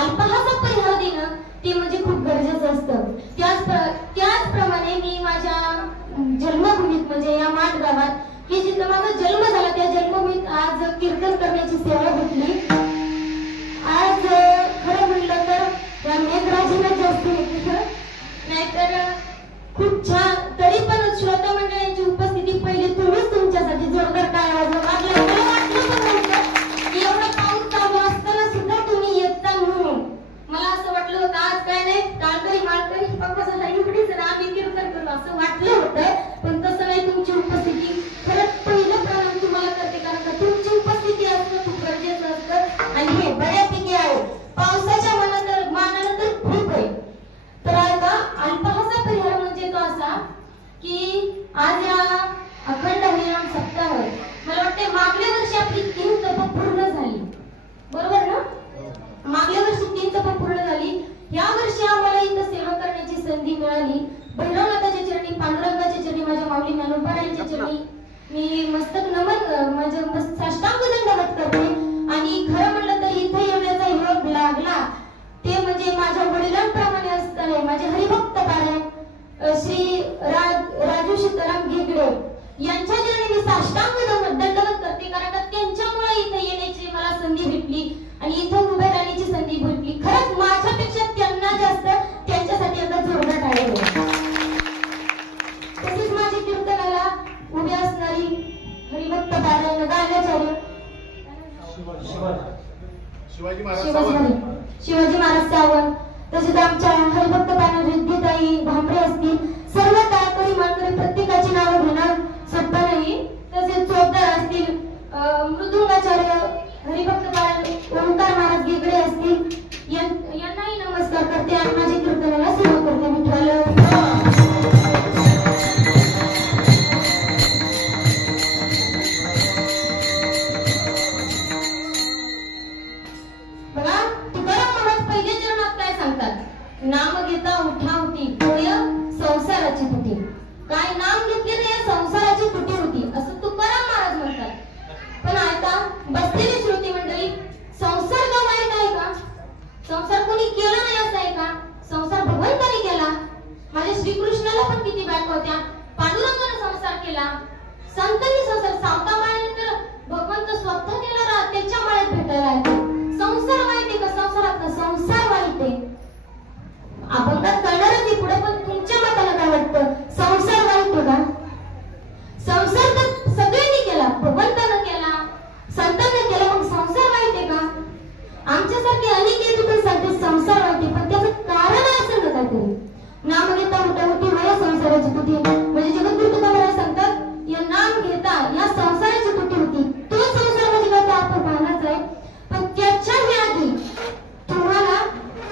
अल्पहाचा परिहार देणं ते म्हणजे खूप गरजेचं असतं. त्याचप्रमाणे मी माझ्या जन्मभूमीत म्हणजे या माठ गावात की जिथं माझा जन्म झाला त्या जन्मभूमीत आज कीर्तन करण्याची सेवा घेतली. आज खरं म्हणलं तर या मेघराजीला जास्त नाहीतर खूप छान. तरी पण श्रोता मंडळांची उपस्थिती पहिली तुम्हीच तुमच्यासाठी जोरदार काय वाटलं पण नव्हतं की एवढा पाऊस चालू असताना सुद्धा तुम्ही येता म्हणून. मला असं वाटलं होतं आज काय नाही टाळकरी माळकरी पप्पाचा इकडेच ना आम्ही कीर्तन करू असं वाटलं होतं, पण तसं नाही. तुमची उपस्थिती खरंच पहिलं प्रणाम तुम्हाला करते, कारण का तुमची उपस्थिती असणं खूप गरजेचं असतं आणि हे बऱ्यापैकी आहे. पावसाच्या मानानंतर खूप आहे. तर आता अल्पहाचा परिहार म्हणजे तो असा की आज या अखंड हरिनाम सप्ताह मला वाटते मागल्या वर्षी आपली 3 तप पूर्ण झाली, बरोबर ना? मागल्या वर्षी 3 तप पूर्ण झाली. या वर्षी आम्हाला इथं सेवा करण्याची संधी मिळाली. भैरवनाथाच्या चरणी, पांडुरंगाच्या चरणी, माझ्या माऊली ज्ञानोबारायांच्या चरणी मी मस्तक नमन म्हणजे साष्टांग दंडवत करते. आणि खरं म्हणलं तर इथे येण्याचा योग लागला ते म्हणजे माझ्या वडिलांप्रमाणे असताना माझे हरिभक्त पारायण श्री राजू सीताराम घेगडे यांच्या चरणी मी साष्टांग दंडवत करते, कारण का त्यांच्यामुळे इथे येण्याची मला संधी भेटली आणि इथं उभे राहण्याची संधी भेटली. खरंच माझ्यापेक्षा त्यांना जास्त त्यांच्यासाठी आता जोरदार टाळ्या. तसेच माझी कीर्तनाला उभे असणारी हरिभक्त पारायण गाण्याचार्य शिवाजी महाराज सावंत, तसेच आमच्या हरिभक्त पारायण रिद्धिताई भांबरे असतील, सर्व टाळकरी माळकरी प्रत्येकाची नावं घेणार सोपं नाही. तसेच चोपदार असतील, मृदुंगाचार्य हरिभक्त पारायण ओंकार महाराज गेगडे असतील, यांनाही नमस्कार करते आणि माझ्या कीर्तनाला सुरू करते. विठ्ठल नाम घेता उठा होती होय संसाराची तुटी. काय नाम घेतले रे संसाराची तुटी होती असं तुकाराम महाराज म्हणतात. पण आता बसलेली श्रोती मंडळी, संसार का वाईट आहे का? संसार कोणी केला नाही असं आहे का? संसार भगवंताने केला. माझ्या श्रीकृष्णाला पण किती बायका होत्या, पांडुरंगाने संसार केला, संतांनी संसार. सावता माळ्याने तर भगवंत स्वतः केला त्याच्या माळ्यात भेटायला येतो. संसार वाईट आहे का? संसारात संसार वाईट आहे आपण तर करणारच आहे पुढे, पण तुमच्या मताला काय वाटतं? संसार वाईट का? संसार तर सगळ्यांनी केला, भगवंतानं केला, संतांनी केला, मग संसार वाईट आहे का? आमच्यासारखे अनेक येतो तर सध्या संसार वाईट आहे, पण त्याचं कारण असं नका तरी. नाम घेता उठावटी वया संसाराची तुटी. म्हणजे जगद्गुरु तुकाराम सांगतात या नाम घेता या संसाराची तुटी होती. तो संसार म्हणजे काय आपण पाहणारच आहे, पण त्याच्याही आधी तुम्हाला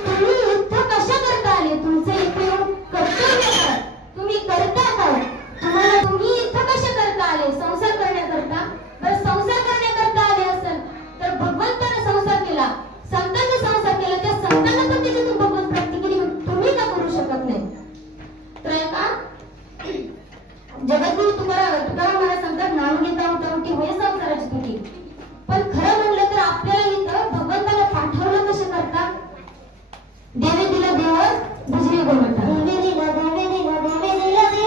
तुम्ही युद्ध कशा करता आले, तुमचं इथे येऊन कर्तव्य काय, तुम्ही करता काय, तुम्हाला तुम्ही युद्ध कशा करता आले? संसार करण्याकरता. बरं संसार करण्याकरता आले असेल तर भगवंताने संसार केला, संतांनी संसार केला, त्या संतांना पण त्याच्यातून भगवंत प्राप्ती केली, तुम्ही का करू शकत नाही? तर का जगद्गुरु तुकाराम महाराज सांगतात नाम घेता उठावटी होय संसाराची तुटी. पण खरं म्हणलं तर आपल्याला इथं भगवंताला पाठवलं कसं करता? देवे दिला देवच दुसरी गोष्ट. देवे दिला देवे दिला देवे दिला देव.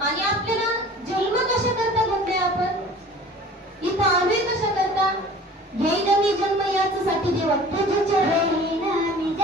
आणि आपल्याला जन्म कशा करता घेतलाय आपण इथं आलोय कशा करता घेईन मी जन्म याच्यासाठी देवा तुझे चरणी मी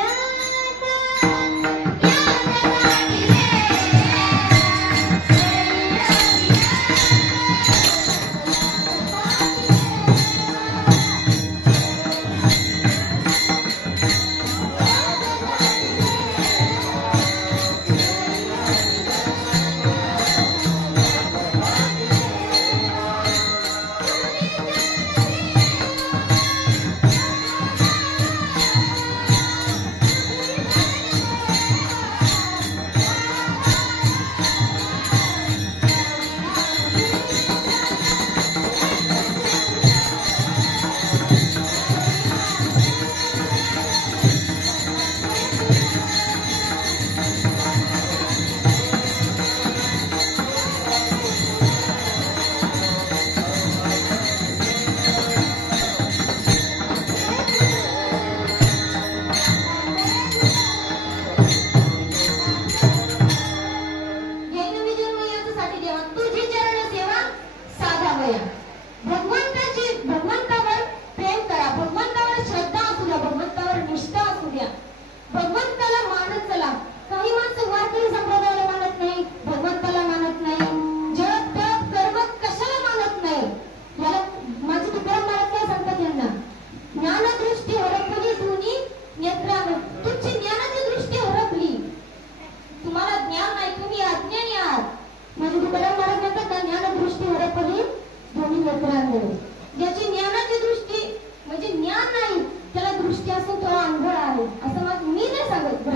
ज्याची ज्ञानाची दृष्टी म्हणजे ज्ञान नाही त्याला दृष्टी असून तो आंधळ आहे असं मग मी नाही सांगत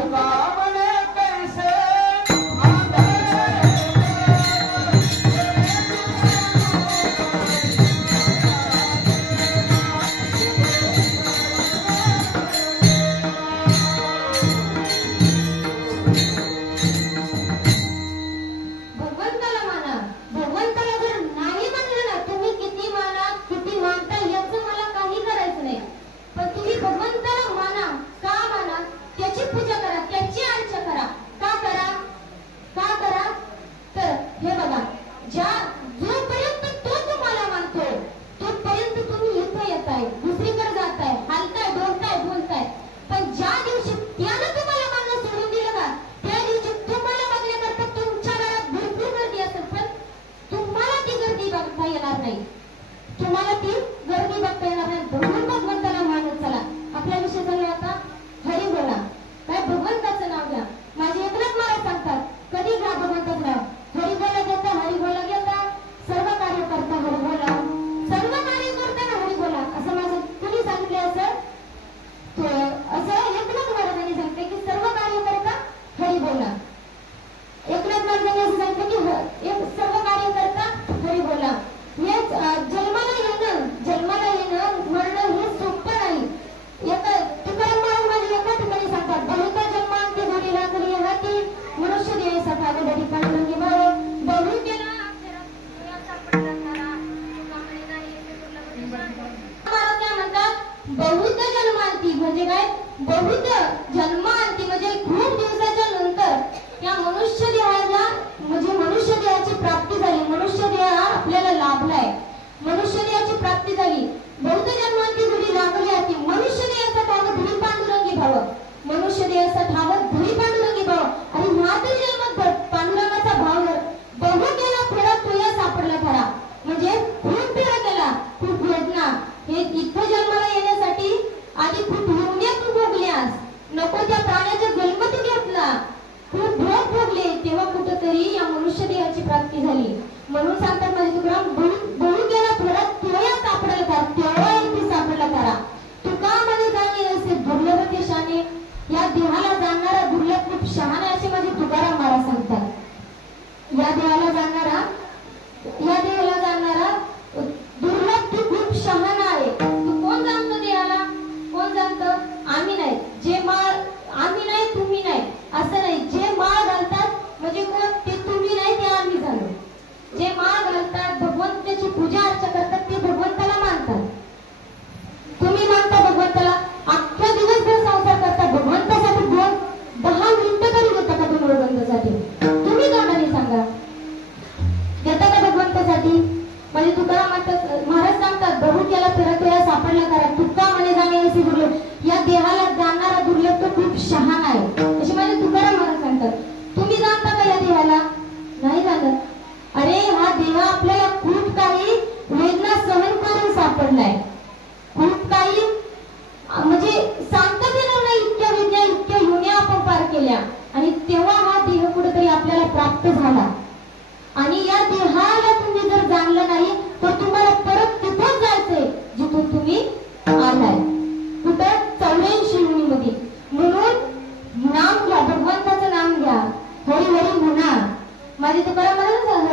जे माळ घालतात भगवंताची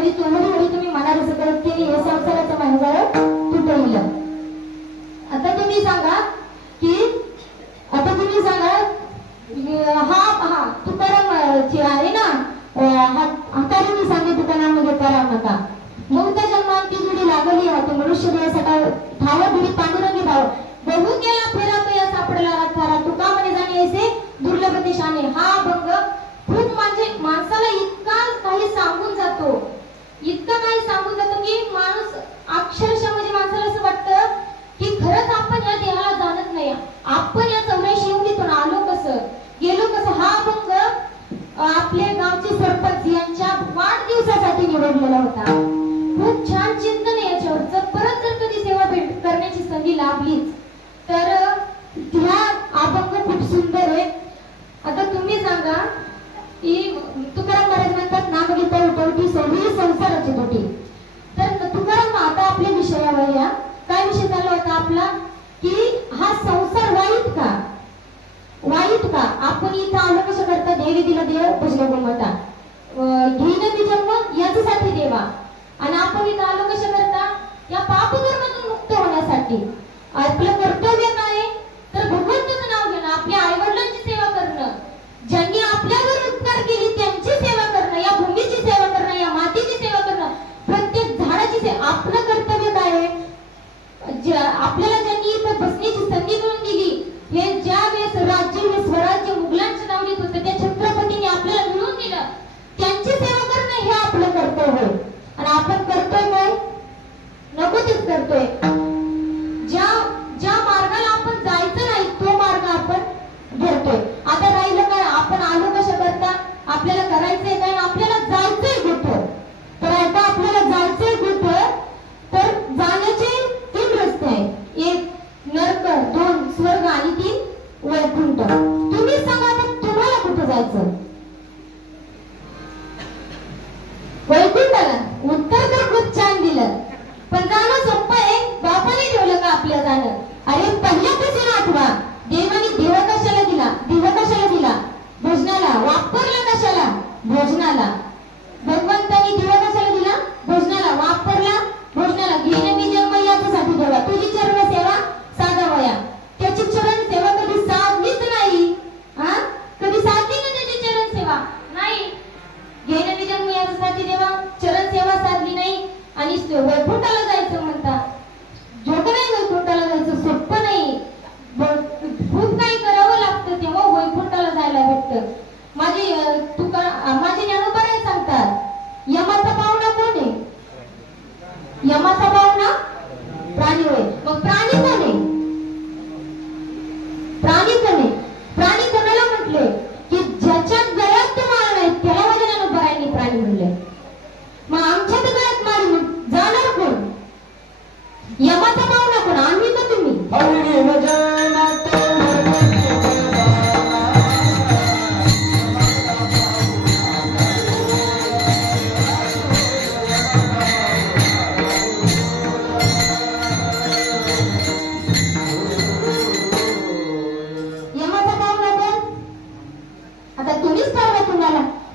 म्हणजे तुम्ही तुम्ही मनारस करत केली हे संसाराचं मांजर तुटवलं. आता तुम्ही सांगा की हा तुकाराम जे आहे ना हाताने सांगे तुकाराम कराम नका. बहुता जन्मात ती जुडी लागली हा तो मनुष्य देहासाठी ठाव जुडी पांडुरंगी भाव बहु केला फेरा तो या सापडला राथारा तुका म्हणे जाणे असे दुर्लभ दिशाने. हा अभंग खूप म्हणजे माणसाला इतका काही सांगून जातो की माणूस अक्षरशः म्हणजे माणसाला असं वाटतं की खरंच आपण या देहाला जाणत नाही, आपण या 84 युगीतून आलो कसं गेलो कसं. हा अभंग आपले गावचे सरपंच यांच्या वाढदिवसासाठी निवडलेला होता. खूप छान चिंतन आहे याच्यावरचं. परत जर कधी सेवा करण्याची संधी लाभलीच तर हा अभंग खूप सुंदर आहे. आता तुम्ही सांगा की तुकाराम महाराज म्हणतात नाम घेता उठवती सगळी संसाराची तोटी. तर तुकाराम आता आपल्या विषयावर या काय विषय चालला होता आपला की हा संसार वाईट का आपण इथं आलो कसं करता देवी दिला देव भजले गुणवत्ता घेणं मी जन्म याच्यासाठी देवा आणि आपण इथं आलो कसं करता या पापकर्मातून मुक्त होण्यासाठी. आपलं कर्तव्य काय तर भगवंताचं नाव घेणं, आपल्या आईवडिलांची सेवा करणं, ज्यांनी आपल्यावर उपकार केली त्यांची सेवा करणं, या भूमीची सेवा करणं, या मातीची सेवा करणं, प्रत्येक झाडाची सेवा. आपलं कर्तव्य काय आहे आपल्याला ज्यांनी इथं बसण्याची संधी मिळून दिली हे ज्या वेळेस राज्य हे स्वराज्य मुघलांच्या नावात होतं त्या छत्रपतींनी आपल्याला मिळवून दिलं त्यांची सेवा करणं हे आपलं कर्तव्य. आणि आपण करतोय काय नको तेच करतोय. ज्या मार्गाला आपण जायचं नाही तो मार्ग आपण घेतोय. आता राहिलं काय आपण आलो कशा करता आपल्याला करायचंय काय आपल्याला जायचंय कुठं. तर आता आपल्याला जायचंय कुठं तर जाण्याचे 3 रस्ते आहेत. 1 नरक, 2 स्वर्ग आणि 3 वैकुंठ. तुम्ही सांगा तर तुम्हाला कुठं जायचं. वैकुंठाला उत्तर तर खूप छान दिलं पण जाणं सोपं आहे. बापाने ठेवलं का आपल्या जाणं. अरे पहिल्यापासून आठवा देवाने दिवा कशाला दिला भोजनाला. वापरला कशाला भोजनाला. भगवंतानी दिवा कशाला दिला भोजनाला. वापरला भोजनाला. घेणं मी जन्म याच्यासाठी देवा तुझी चरण सेवा साधावया. त्याची चरण सेवा कधी साधलीच नाही. कधी साधली का त्याची चरण सेवा नाही. घेणं मी जन्म याच्यासाठी देवा चरण सेवा साधली नाही. आणि वैकुंठाला जायचं म्हणता जोग नाही. वैकुंठाला जायचं सोपं नाही. खूप काही करावं लागतं तेव्हा वैकुंठाला जायला भेटतं. माझे ज्ञानोबा काय सांगतात यमाचा पाहुणा कोण आहे. यमाचा पाहुणा प्राणी होय. मग प्राणी कोण आहे. प्राणी कोणाला म्हटले की ज्याच्या गळ्यात तो माळ नाही त्याला माझ्या ज्ञानोबारायांनी प्राणी म्हणले. मग आमच्या तर गळ्यात माळ जाणार कोण. यमाचा पाहुणा कोण आम्ही का तुम्ही.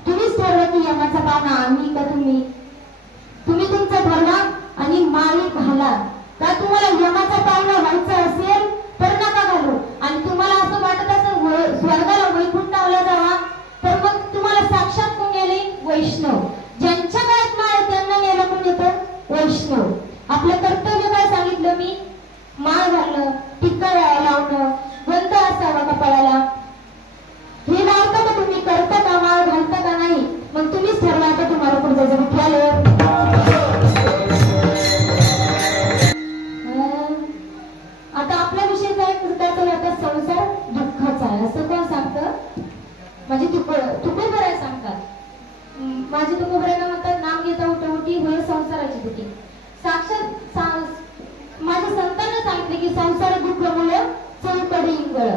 तुम्हीच ठरवा की यमाचा पाहुणा आम्ही का तुम्ही. तुम्ही तुमचं ठरवा आणि माळी घाला. का तुम्हाला यमाचा पाहुणा व्हायचा असेल तर नका घालू. आणि तुम्हाला असं वाटत असेल स्वर्गाला वैकुंठाला जावा तर मग तुम्हाला साक्षात कोण गेले वैष्णव. ज्यांच्या गळ्यात माळ त्यांना नेलं कोण येतं वैष्णव. आपलं कर्तव्य काय सांगितलं मी माळ घालणं, टिक्का लावणं, गंध असावा कपाळाला. हे लावता का तुम्ही करता का माळ घालता का नाही. मग तुम्हीच ठरवा आता तुम्हाला पुढे जायचं कुठल्या. आता आपला विषय काय आता संसार दुःखाचा आहे असं कोण सांगतं. माझे तुकोबराय सांगतात. माझे तुकोबराय काय म्हणतात नाम घेता उठवटी होय संसाराची दुःखी. साक्षात माझ्या संतांना सांगितले की संसार दुःख मुळे चौकडे इंगळ.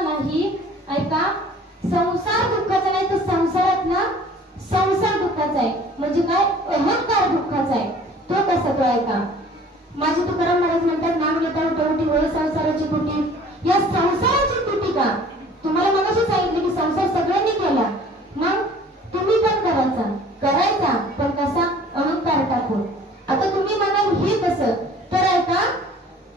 दुःखाचा नाही, ऐका, संसार दुःखाचा नाही तर संसारातला संसार दुःखाचा आहे. म्हणजे काय, अहंकार दुःखाचा आहे. तो कसा, तो ऐका. माझे तुकाराम महाराज म्हणतात, नाम घेता उठवटी होय संसाराची तुटी. या संसाराची तुटी का? तुम्हाला मगाशी सांगितले की संसार सगळ्यांनी केला, मग तुम्ही पण करायचा पण कसा, अहंकार टाकून. आता तुम्ही म्हणाल हे कसं, तर ऐका,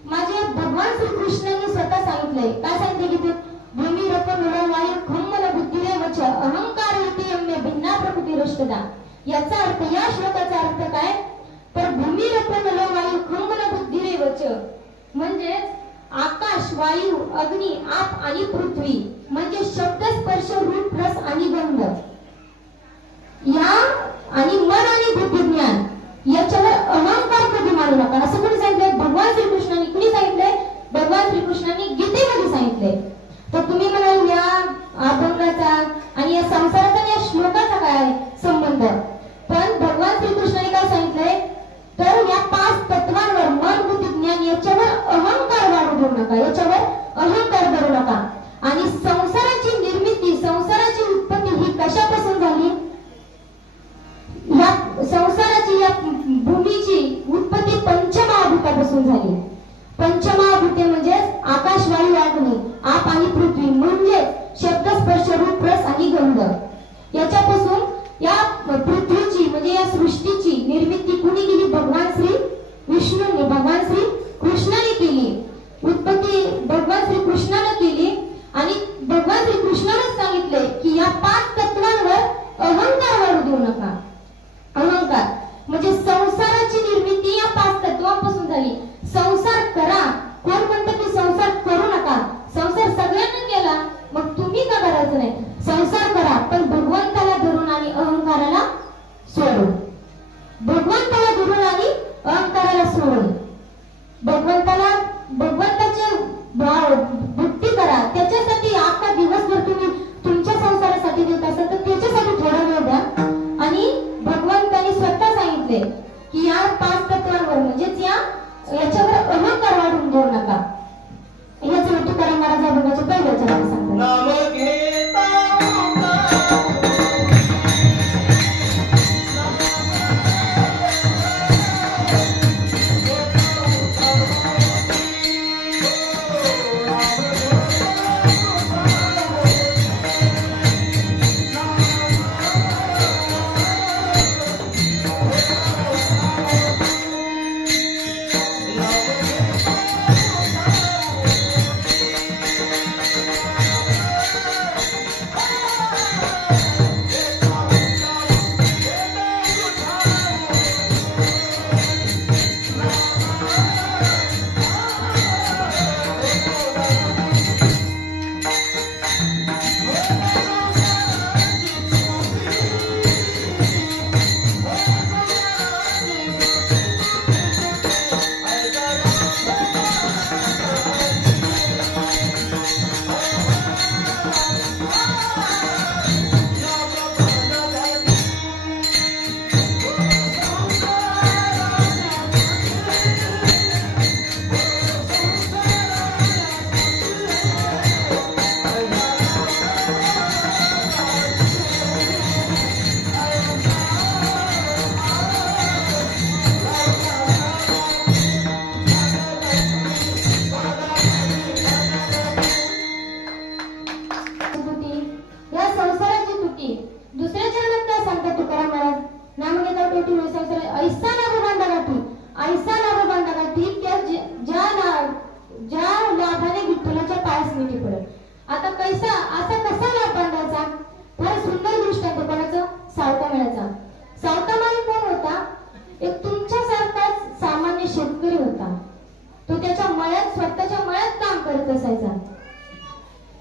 माझे भगवान श्रीकृष्णांनी स्वतः सांगितलंय. काय सांगितले की भूमी रपन वायू खम्मल बुद्धिरेवच अहंकार इति यम्मे भिन्ना प्रकृतिरष्टदा. याचा अर्थ, या श्लोकाचा अर्थ काय, तर भूमी रपन वायू खम्मल बुद्धिरेवच म्हणजे आकाश, वायू, अग्नी, आप आणि पृथ्वी म्हणजे शब्द, स्पर्श, रूप, रस आणि गंध या आणि मन आणि बुद्धिज्ञान याच्यावर अहंकार कधी मानू नका. असं कोणी सांगितलंय? भगवान श्रीकृष्णांनी. कुणी सांगितलंय? भगवान श्रीकृष्णांनी गीतेमध्ये सांगितलंय. तर तुम्ही म्हणाल या अभंगाचा आणि या संसाराचा या श्लोकाचा काय संबंध? पण भगवान श्रीकृष्णाने काय सांगितलंय, तर या 5 तत्वांवर मन, बुद्धी, ज्ञान याच्यावर अहंकार वाढू देऊ नका, याच्यावर अहंकार करू नका. आणि संसाराची निर्मिती, संसाराची उत्पत्ती ही कशापासून झाली? या संसाराची, या भूमीची उत्पत्ती पंचमहाभूतापासून झाली. पंचमहाभूते म्हणजे आकाश, वायू, अग्नी, आप आणि पृथ्वी म्हणजे शब्द, स्पर्श, रूप, रस आणि गंध. याच्यापासून या पृथ्वीची म्हणजे या सृष्टीची निर्मिती कुणी केली? भगवान श्री विष्णूंनी, भगवान श्री कृष्णाने केली. उत्पत्ती भगवान श्री कृष्णाने केली. आणि भगवान श्री कृष्णाने सांगितले की या 5 तत्वांवर अहंकार वाढू देऊ नका. अहंकार म्हणजे संसाराची निर्मिती या 5 तत्वांपासून झाली. संसार करा, कोण म्हणतं की संसार करू नका? संसार सगळ्यांनी केला, मग तुम्ही का करायचं नाही? संसार करा, पण भगवंताला धरून आणि अहंकाराला सोडून. भगवंताला धरून आणि अहंकाराला सोडून. भगवंताचे भक्ती करा. त्याच्यासाठी आता दिवसभर तुम्ही तुमच्या संसारासाठी देत असाल तर त्याच्यासाठी थोडा वेळ द्या. आणि भगवंताने स्वतः सांगितले की या 5 तत्वांवर म्हणजेच याच्यावर अहंकार वाढून देऊ नका. याच तुकाराम महाराज अभंगाच्या पहिल्या चरणात सांगतात.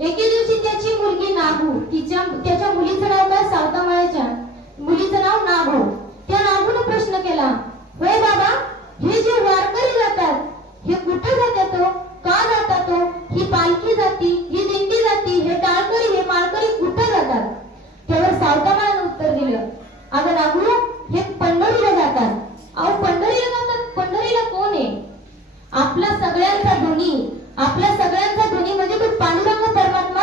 एके दिवशी त्याची मुलगी नागू, त्याच्या मुलीचं नाव काय? सावतामाळ्याच्या मुलीचं नाव नागू. त्या नागूने प्रश्न केला, होय बाबा, हे जे वारकरी जातात हे कुठे जातात? का जातात? ही पालखी जाती, ही दिंडी जाती, हे टाळकरी, हे माळकरी कुठे जातात? त्यावर सावतामाळ्याने उत्तर दिलं, अगं नागू, हे पंढरीला जातात. अहो पंढरीला जातात? पंढरीला कोण आहे? आपला सगळ्यांचा धनी, आपल्या सगळ्यांचा धनी म्हणजे तो पांडुरंग परमात्मा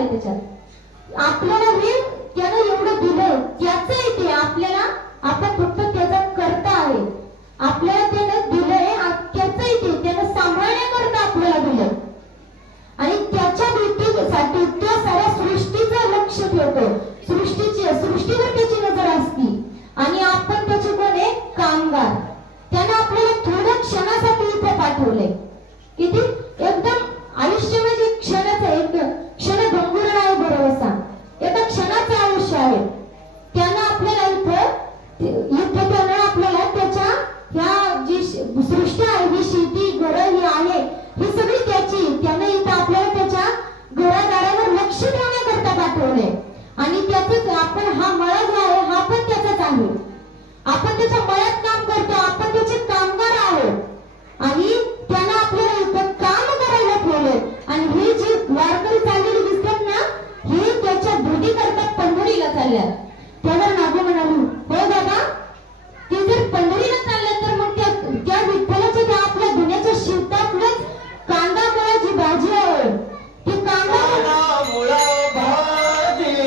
झाले त्याच्यात. आपल्याला हे त्यानं एवढं दिलं, त्याचं आहे ते, आपल्याला आपण फक्त त्याचा करता आहे. आपल्याला त्यानं दिलंय, त्याचं आहे ते, त्यानं सांभाळण्याकरता आपल्याला दिलं आणि त्याच्या भेटीसाठी त्या साऱ्या सृष्टीचं लक्ष ठेवतो. सृष्टीवर त्याची नजर असती आणि आपण त्याचे कोण आहे? कामगार. त्यानं आपल्याला थोड्या क्षणासाठी इथे पाठवलंय. किती एकदम आयुष्य म्हणजे क्षणाचं, एक क्षण भंगुर आहे भरोसा, एका क्षणाचं आयुष्य आहे. त्यानं आपल्याला इथं त्यानं आपल्याला त्याच्या ह्या जी सृष्टी आहे, ही शेती घर ही आहे, ही सगळी त्याची. त्यानं इथं आपल्याला त्याच्या घरादारावर लक्ष ठेवण्याकरता पाठवलंय आणि त्याच आपण हा मळा जो आहे हा पण त्याचाच आहे. आपण त्याच्या मळ्यात काम करतो, आपण त्याचे कामगार आहोत आणि त्यानं आपल्याला इथं काम करायला ठेवलंय. आणि हे जे वारकरी चाललेले दिसतात ना, हे त्याच्या भेटी करता पंढरीला चालल्यात. त्यावर नागू म्हणाली, हो दादा, ते जर पंढरीला चालले तर मग त्या विठ्ठलाच्या त्या आपल्या दुनियाच्या शिवतातलंच कांदा मुळाची भाजी आहे. ती कांदा मुळा भाजी,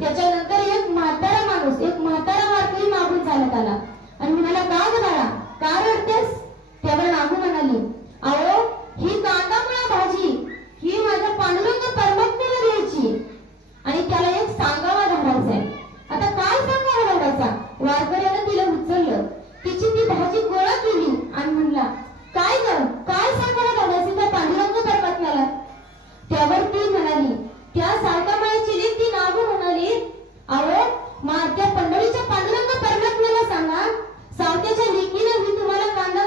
त्याच्यानंतर एक म्हातारा माणूस, एक म्हातारा वारकरी मागून चालत आला आणि म्हणाला, का ग बाळा, का रडतेस? त्यावर नागू म्हणाली, अहो, ही कांदा मुळा भाजी ही माझ्या पांडुरंग परमात्म्याला द्यायची आणि त्याला एक सांगावा धरायचा आहे. आता काय सांगावा धरायचा? वारकऱ्यानं तिला उचललं, तिची ती भाजी गोळा केली आणि म्हणला, काय ग, काय सांगावा धरायचं त्या पांडुरंग परमात्म्याला? त्यावर ती म्हणाली, त्या सावतामाळ्याची लेक ती नागू म्हणाली, अहो, त्या पंढरीच्या पांडुरंग परमात्म्याला सांगा, सावत्याच्या लेकीनं मी तुम्हाला कांदा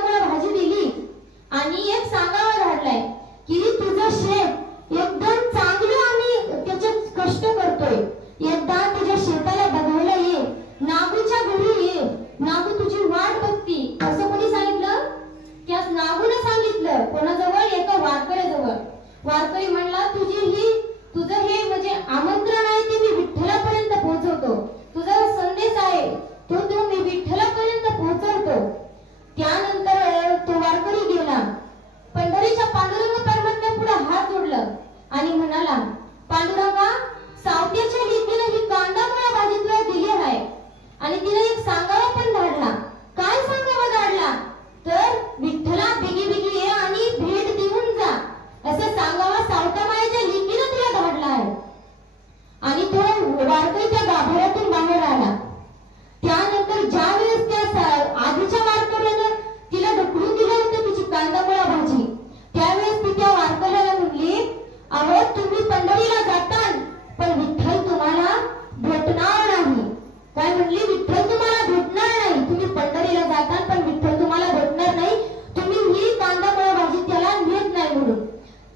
विठ्ठल तुम्हाला भेटणार नाही. तुम्ही पंढरीला जाता पण विठ्ठल तुम्हाला भेटणार नाही. तुम्ही ही कांदामुळा भाजी त्याला नेत नाही म्हणून.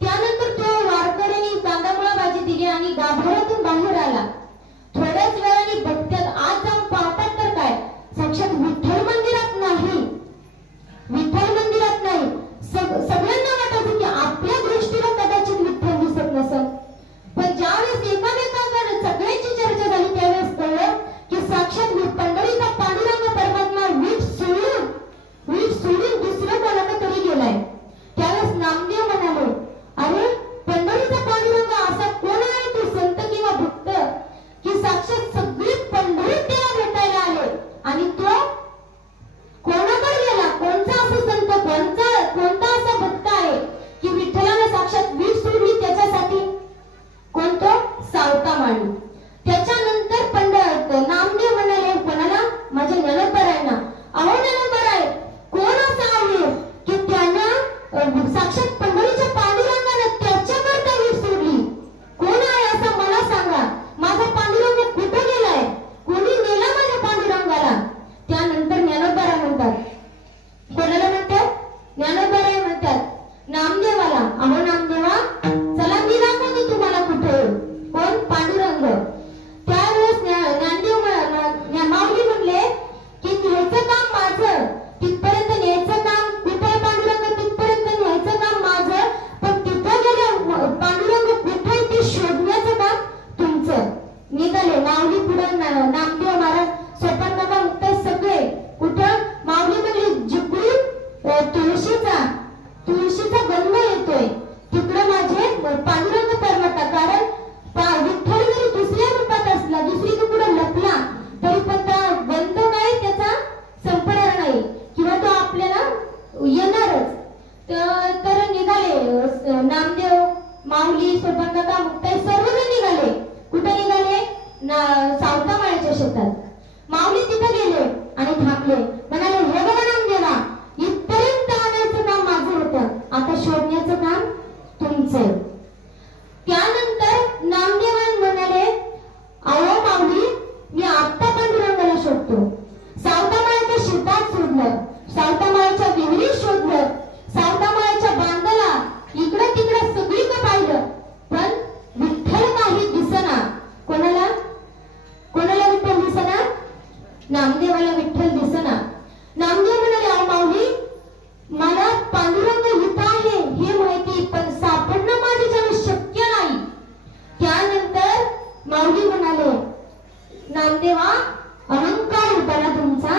त्यानंतर तो वारकऱ्यांनी कांदामुळा भाजी दिली आणि गाभाऱ्यातून बाहेर आला. थोड्याच वेळाने बघतात आज जाऊन पाहतात तर काय साक्षात विठ्ठल मंदिरात नाही. विठ्ठल मंदिरात नाही. सगळ्यांना वाटायचं की आपल्या दृष्टीला कदाचित विठ्ठल दिसत नसेल. पण ज्यावेळेस एकामेकांकडे सगळ्यांची चर्चा झाली त्यावेळेस कळलं की साक्षात पंढरीचा पांडुरंग परमात्मा वीट सोडून दुसरं कोणाकडे तरी गेलाय. त्यावेळेस नामदेव म्हणाले, अरे पंढरीचा पांडुरंग असा कोण आहे तो संत किंवा भक्त की साक्षात सगळी पंढरीत त्याला भेटायला आले आणि तो कोणाकडे गेला? कोणता असा संत कोणता असा भक्त आहे की विठ्ठलाने साक्षात वीट सोडली त्याच्यासाठी? कोणतो? सावता माळी. त्याच्यानंतर नामदेव म्हणाले कोणाला? माझ्या ज्ञानोबरायांना, अहो ज्ञानोबराय कोण असा आहे की त्यानं साक्षात पंढरीच्या पांडुरंगाने त्याच्याकरता वीट सोडली? कोण आहे असं मला सांगा. माझा पांडुरंग कुठे गेलाय? कोणी नेला माझ्या पांडुरंगाला? त्यानंतर ज्ञानोबराय म्हणतात, कोणाला म्हणतात? ज्ञानोबराय म्हणतात नामदेवाला, अहो नामदेवा चला मी दाखवतो तुम्हाला कुठे कोण पांडुरंग. त्यावेळेस ज्ञानदेव माऊली म्हणले की न्यायचं काम माझं, तिथपर्यंत न्यायचं काम कुठे पांडुरंग तिथपर्यंत न्यायचं काम माझं, पण तिथं गेलं पांडुरंग कुठे ते शोधण्याचं काम तुमचं. निघाले माऊली पुढे नामदेव महाराज सोपान बाबा मुक्ताई सगळे कुठं? माऊली म्हणली जिकडून तुळशीचा गंध येतोय तिकडं माझे पांडुरंग परमटा. कारण विठ्ठल जरी दुसऱ्या रूपात असला दुसरी कुठं लपला तरी पण त्या गंध काय त्याचा संपणार नाही किंवा तो आपल्याला येणारच. तर निघाले नामदेव माऊली सोपान बाबा मुक्ताई सर्वजण निघाले. कुठे निघाले? सावता माळ्याच्या शेतात. माऊली तिथे गेले आणि थांबले. म्हणाले, हे बघा नामदेवा इथपर्यंत आणायचं काम माझं होतं, आता शोधण्याचं काम तुमचं. त्यानंतर नामदेवान म्हणाले, अहो माऊली मी आत्ता पांडुरंगाला शोधतो. सावतामाळ्याच्या शेतात शोधलं, सावतामाळ्याच्या विहिरीत शोधलं, सावतामाळ्याच्या बांधाला इकडं तिकडं सगळीकडे पाहिलं पण विठ्ठल काही दिसना. कोणाला विठ्ठल दिसना? नामदेवाला विठ्ठल दिसना. नामदेव म्हणाले, अहो माऊली मला पांडुरंग इथं आहे हे माहिती पण सापडणं माझ्याच्याने शक्य नाही. त्यानंतर माऊली म्हणाले, नामदेवा अहंकार होता ना तुमचा,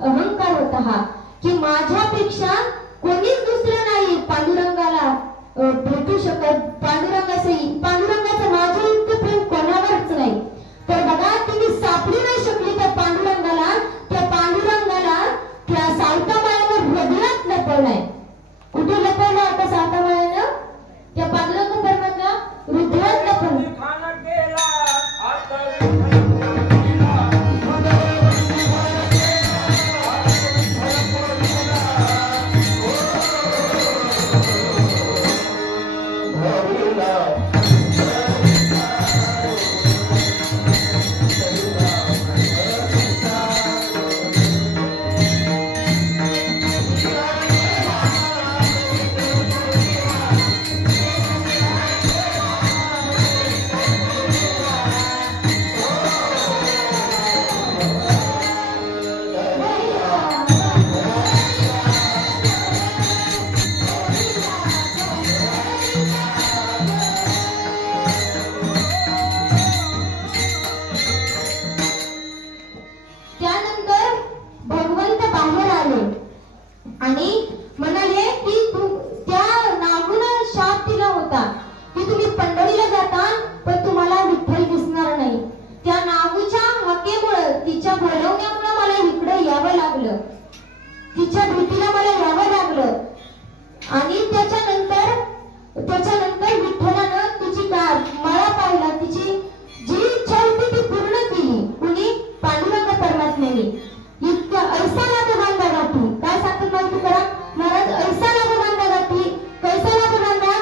अहंकार होता हा की माझ्यापेक्षा कोणीच दुसरं नाही पांडुरंगाला भेटू शकत. पांडुरंगाचं माझ्या इतकं प्रेम कोणावरच नाही. तर बघा तुम्ही सापडू नाही शकले त्या पांडुरंगाला त्या सावतामाळ्यावर हृदयात लपवलाय. कुठे लपवलं आता सावतामाळ्यानं? त्या पांडुरंग परमात्मा हृदयात लपवलं. तिच्या भेटीला मला यावं लागलं. आणि त्याच्यानंतर विठ्ठलानं तिची मला पाहिला, तिची जी इच्छा होती ती पूर्ण केली. कुणी? पांडुरंग परमात्म्याने. इतका ऐसा लाभ बांधा गाठी. काय सांगतात माहिती करा महाराज? ऐसा लाभ बांधा गाठी. कैसा लाभ बांधा?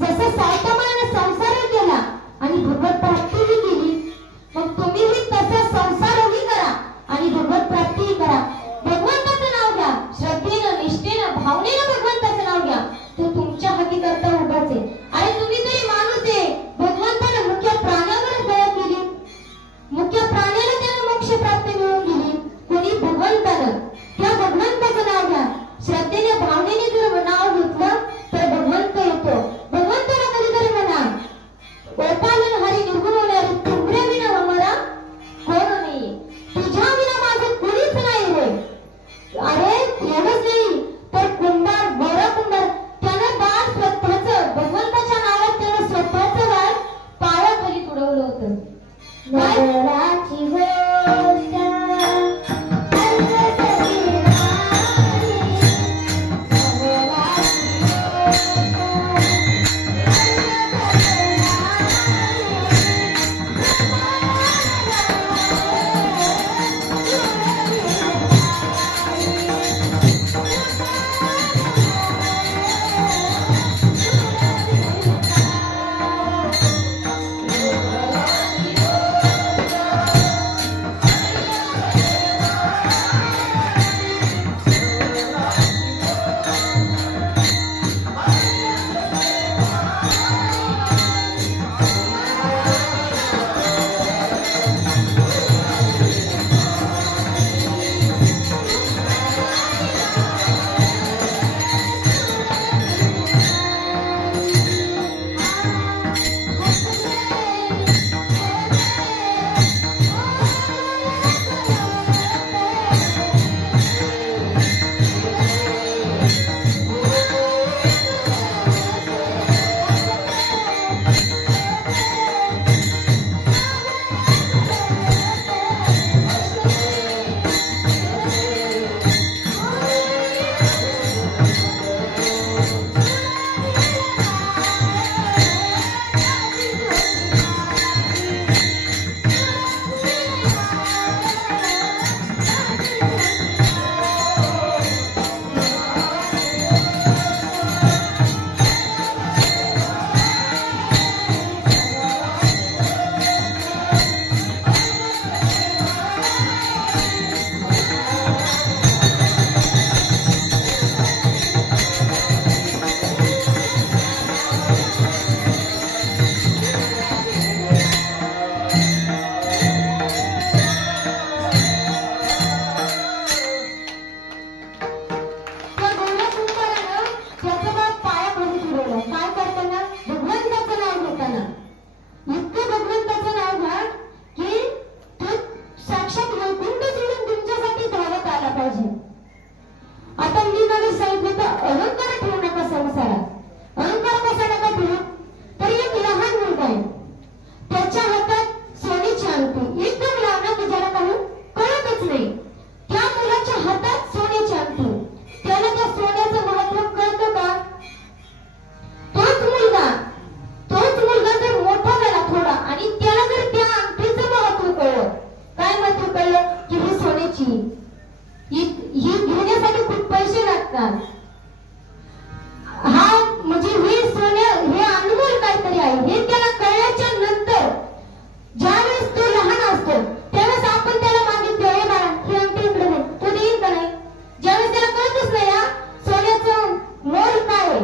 जसं सावतामाळ्याने संसार केला आणि भगवत प्राप्तीही केली, मग तुम्हीही तसा संसारही करा खूप पैसे लागतात. हा म्हणजे हे सोनं हे अनमोल काहीतरी आहे हे त्याला कळल्याच्या नंतर ज्यावेळेस तो लहान असतो त्यावेळेस आपण त्याला मागितलं हे बाळा हे अंगठी इकडे दे, तो देईल का नाही? ज्यावेळेस त्याला कळतच नाही या सोन्याचं मोल काय आहे,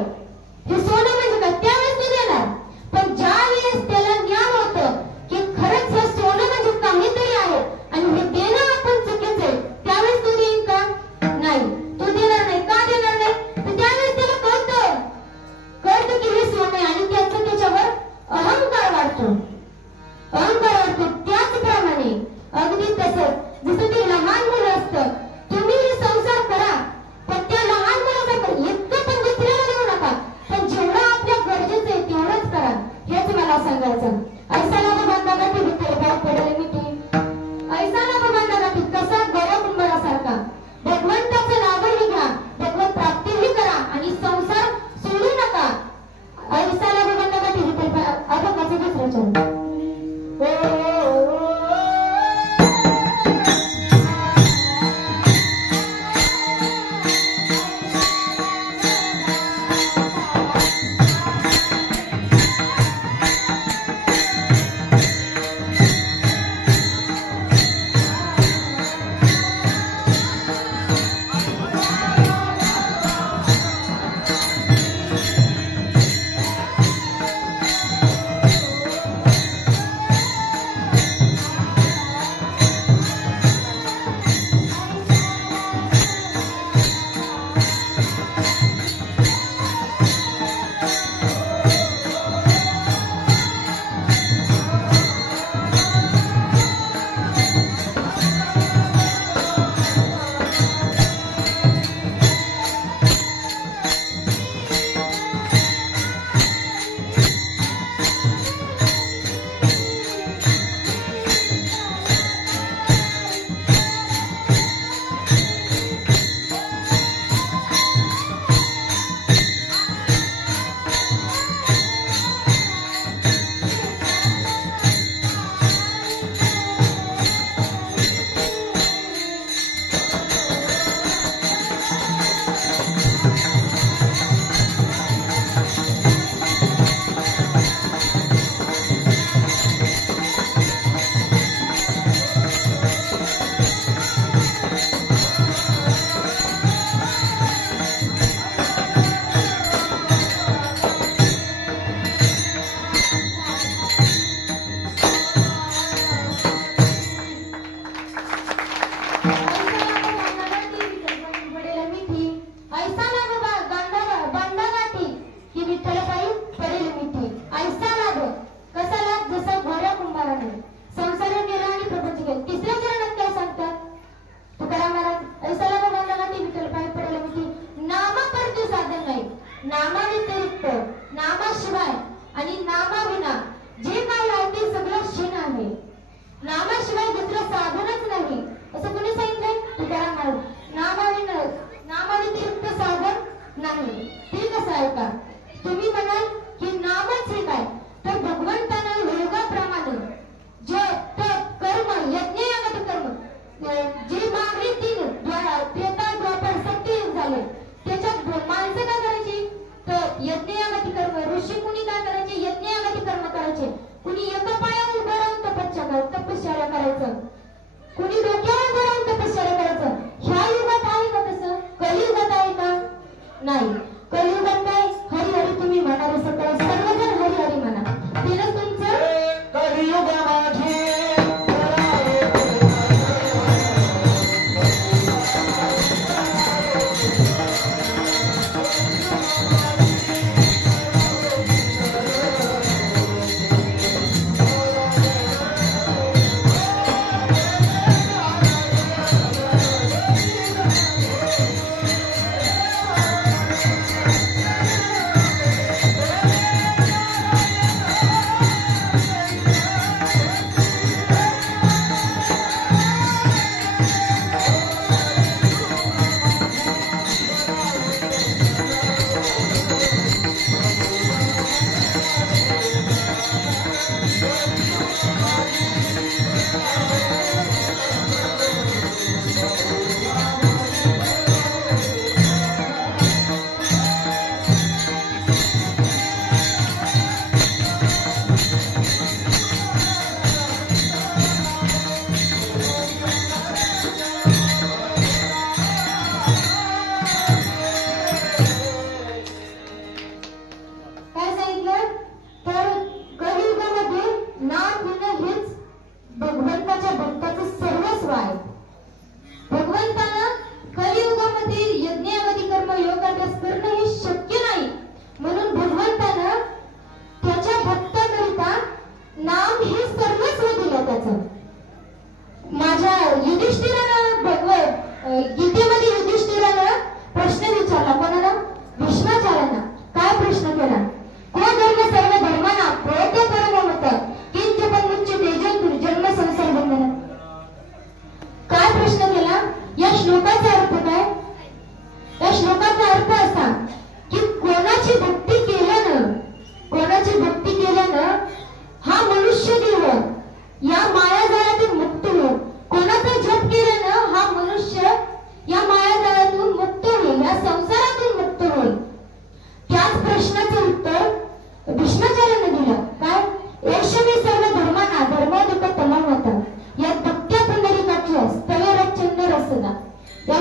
हे सोनं म्हणजे काय, त्यावेळेस तो देणार. पण ज्या वेळेस त्याला ज्ञान होतं की खरंच हे सोनं म्हणजे काहीतरी आहे आणि हे देणं आपण चुकीचं आहे, त्यावेळेस तो देईल का? नाही, तो देणार नाही. का देणार नाही?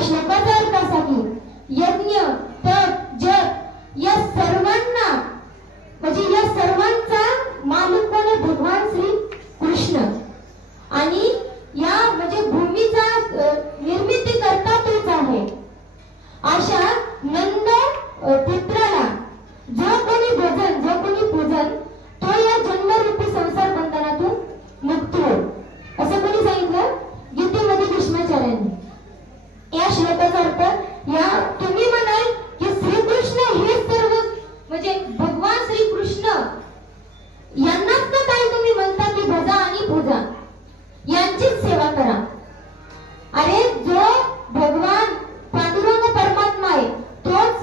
श्लोकाचा अर्थ असा की यज्ञ, तप, जप या सर्वांना म्हणजे या सर्वांचा मालिक कोण आहे? भगवान श्री कृष्ण. आणि या म्हणजे भूमीचा निर्मिती करता तोच आहे. अशा नंद पुत्राला जो कोणी भजन, जो कोणी पूजन, तो या जन्मरूपी संसार बंधनातून मुक्त होईल असं कोणी सांगितलं? गीतेमध्ये भीष्माचार्यांनी. या श्लोकाचा अर्थ या तुम्ही म्हणाल की श्रीकृष्ण हे सर्व म्हणजे भगवान श्रीकृष्ण यांनाच का काय तुम्ही म्हणता की भजा आणि पूजा यांचीच सेवा करा? अरे जो भगवान पांडुरंग परमात्मा आहे तोच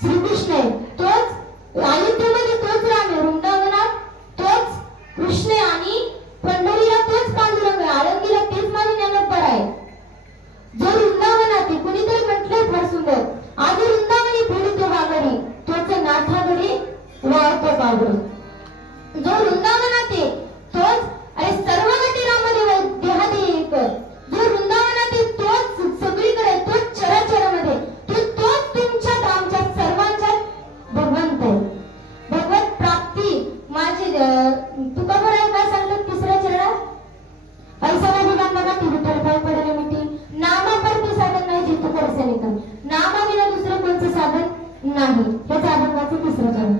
श्रीकृष्ण आहे, तोच अयोध्येमध्ये तोच राम आहे, वृंदावनात तोच कृष्ण आहे आणि पंढरीला तोच पांडुरंग आहे, आळंदीला तेच माझे ज्ञानोबा आहे. जो वृंदावनात आहे कुणीतरी म्हटलंय फार सुंदर, आज वृंदावनी फिरतो वागडी तोच नाथागडी वाळतो पावडी. जो वृंदावनात आहे तोच अरे सर्व गती रामदेव देहादे एक. जो वृंदावनात आहे तोच सगळीकडे, तोच चराचरामध्ये, तोच तुमच्यात आमच्यात सर्वांच्यात भगवंत आहे. भगवत प्राप्ती माझी तुका बरं काय सांगतात तिसऱ्या चरणात ऐसा विधान बघा ती विठ्ठल काय पडले मिठी नामा पर ते साधन नाही जितू करसे निकन. नामाविना दुसरं कोणतं साधन नाही. हे साधकाचं तिसरं चरण.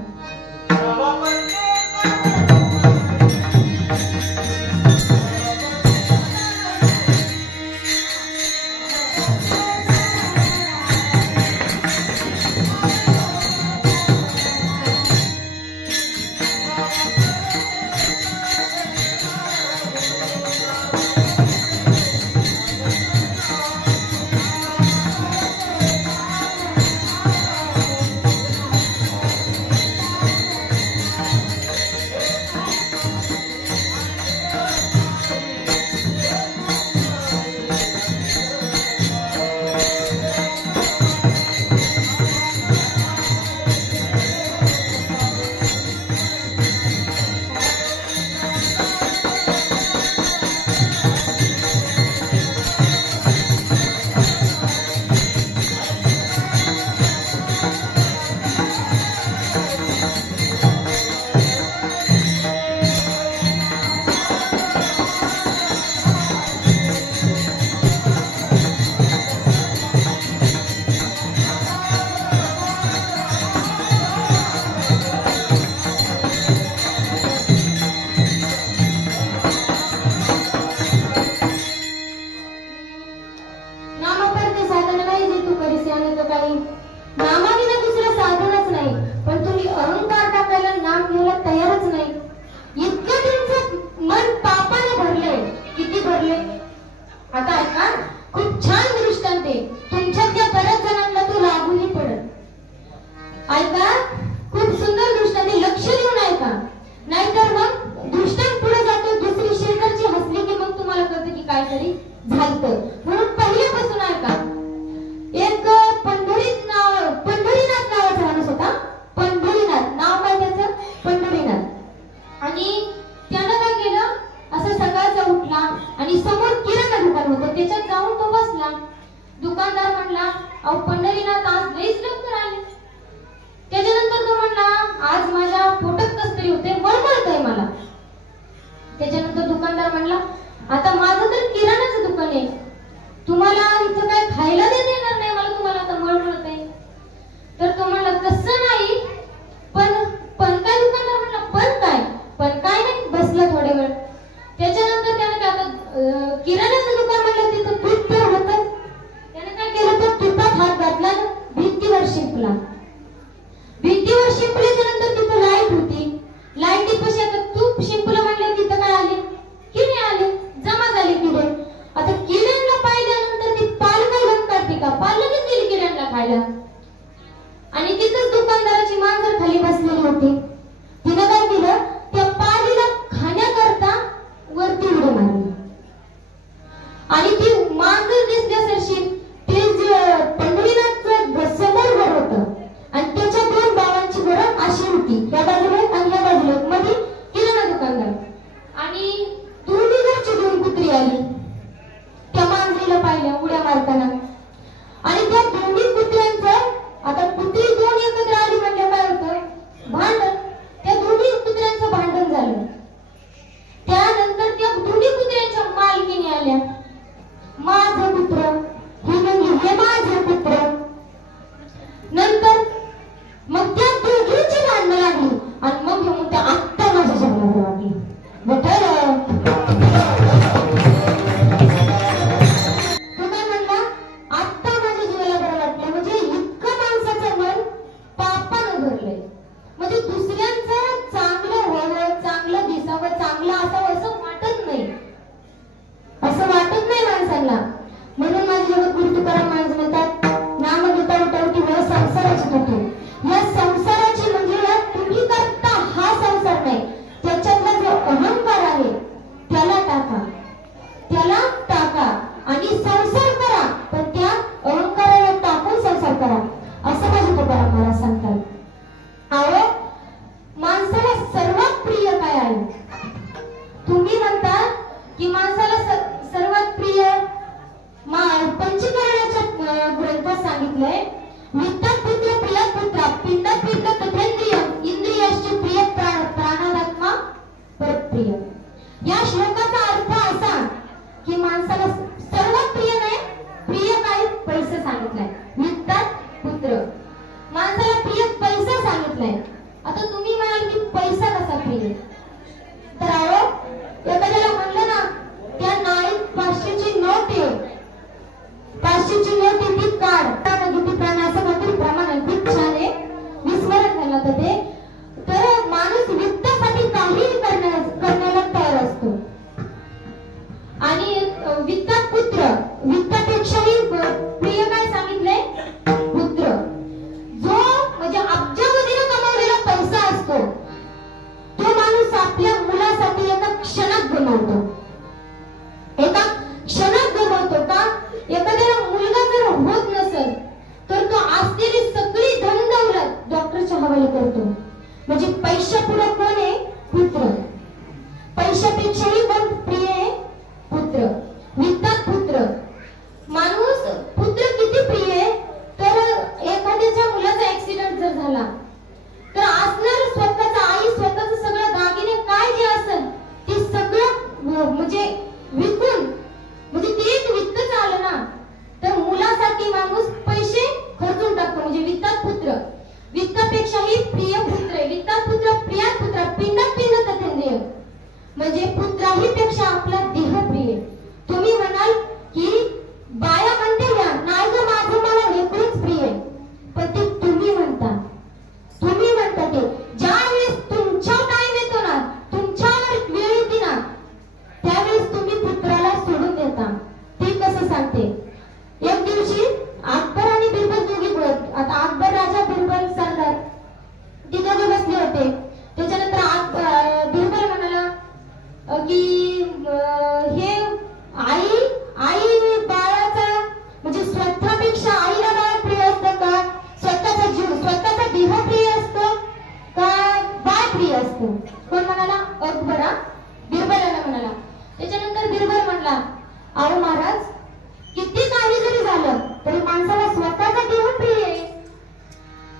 म्हणजे माणसाला स्वतःचा देह प्रिय आहे.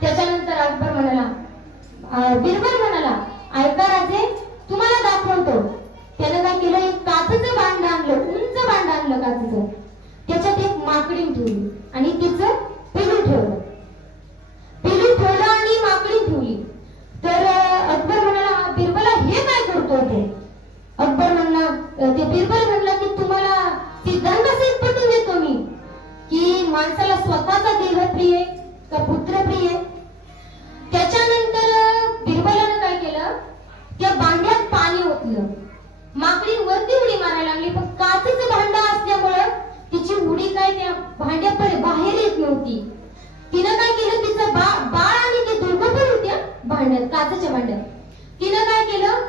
त्याच्यानंतर अकबर म्हणाला, बिरबल म्हणाला, ऐका राजे, तुम्हाला दाखवतो. त्यानं काय केलं, एक काचेचं भांड आणलं, उंच भांड आणलं काचेचं. त्याच्यात एक माकडी ठेवली आणि तिचं पिलू ठेवलं. पिलू ठेवलं आणि माकडी ठेवली. तर अकबर म्हणाला, बिरबला हे काय करतोय ते? अकबर म्हणला, ते बिरबल म्हणला की तुम्हाला सिद्धांत सहित पटवून देतो मी की माणसाला स्वतःचा देह प्रिय का पुत्र प्रिय. त्याच्यानंतर बिरबलानं काय केलं, त्या भांड्यात पाणी ओतलं. माकडी वरती उडी मारायला लागली, पण काचेचं भांड असल्यामुळं तिची उडी काय त्या भांड्यापर्यंत बाहेर येत नव्हती. तिनं काय केलं, तिचं बाळ आणि ते दोघं पण होत्या भांड्यात, काचेच्या भांड्यात. तिनं काय केलं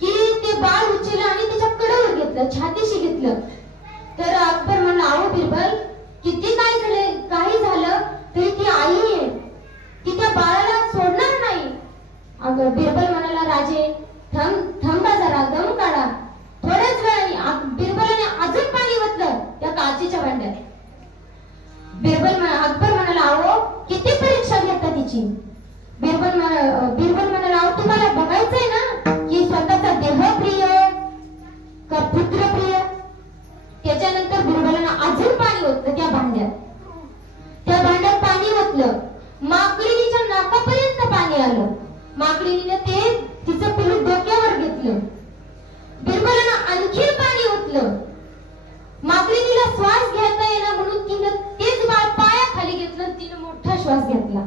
की ते बाळ उचललं आणि त्याच्या कडेवर घेतलं, छातीशी घेतलं. तर अकबर म्हणला, अहो बिरबल, किती काय झालं, काही झालं तरी ती आई आहे, ती त्या बाळाला सोडणार नाही. अगं बिरबल म्हणाला, राजे थांबा जरा, दम काढा. थोड्याच वेळाने बिरबलाने अजून पाणी ओतलं त्या काचेच्या भांड्यात. अकबर म्हणाला, अहो किती परीक्षा घेता तिची. बिरबल म्हणाला, अहो तुम्हाला बघायचंय ना की स्वतःचा देह प्रिय का पुत्र प्रिय. त्याच्यानंतर बिरबलानं अजून पाणी ओतलं त्या भांड्यात. त्या भांड्यात पाणी ओतलं, माकडीच्या नाकापर्यंत पाणी आलं. माकडीने ते तिचं पिलू डोक्यावर घेतलं. बिरबलानं आणखी पाणी ओतलं. माकडीला श्वास घेता येणार म्हणून तिनं तेच बाळ पायाखाली घेतलं, तिनं मोठा श्वास घेतला.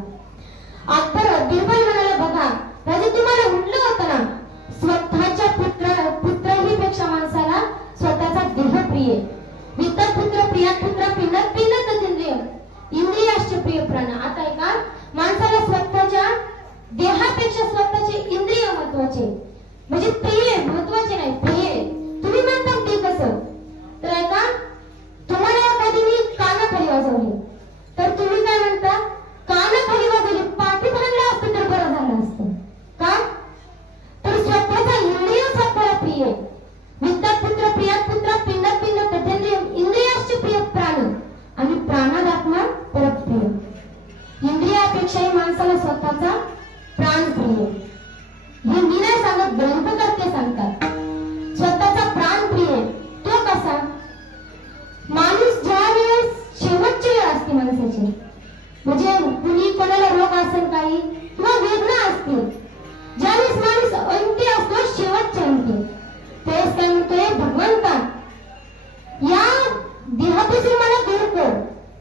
अकबर बिरबल म्हणाला, बघा राजे, तुम्हाला म्हटलं होतं ना स्वतःच्या पुत्रही पेक्षा माणसाला स्वतःचा देह प्रिय. वित्तात पुत्र प्रियात पुत्र पिंडात पिंडात इंद्रिय इंद्रियाश्च प्रिय प्राण. आता आहे का, माणसाला स्वतःच्या देहापेक्षा स्वतःचे इंद्रिय महत्वाचे, म्हणजे प्रिय महत्वाचे नाही, प्रिय. तुम्ही म्हणता ते कसं? तर आहे का, तुम्हाला कधी मी कानाखाली वाजवली तर तुम्ही काय म्हणता, कानाखाली वाजवली, पाठी भांडला असतं तर बरं झालं असतं. का तर स्वतःचा इंद्रिय स्वतःला प्रिय. वित्तात पुत्र प्रियात पुत्र पिंडात पिंड तथेंद्रिय इंद्रियाश्च प्रिय प्राण आणि प्राणात आत्मा परप्रिय. इंद्रियापेक्षाही माणसाला स्वतःचा प्राण प्रिय. हे मी नाही सांगत, ग्रंथकर्ते सांगतात. स्वतःचा प्राण प्रिय तो कसा, माणूस ज्या वेळेस शेवटची वेळ असते माणसाची, म्हणजे कुणी कोणाला रोग असेल काही किंवा वेदना असतील, ज्यावेळेस माणूस अंती असतो, शेवटच्या अंती, त्यावेळेस काय म्हणतोय, भगवंता या देहापासून मला दूर कर,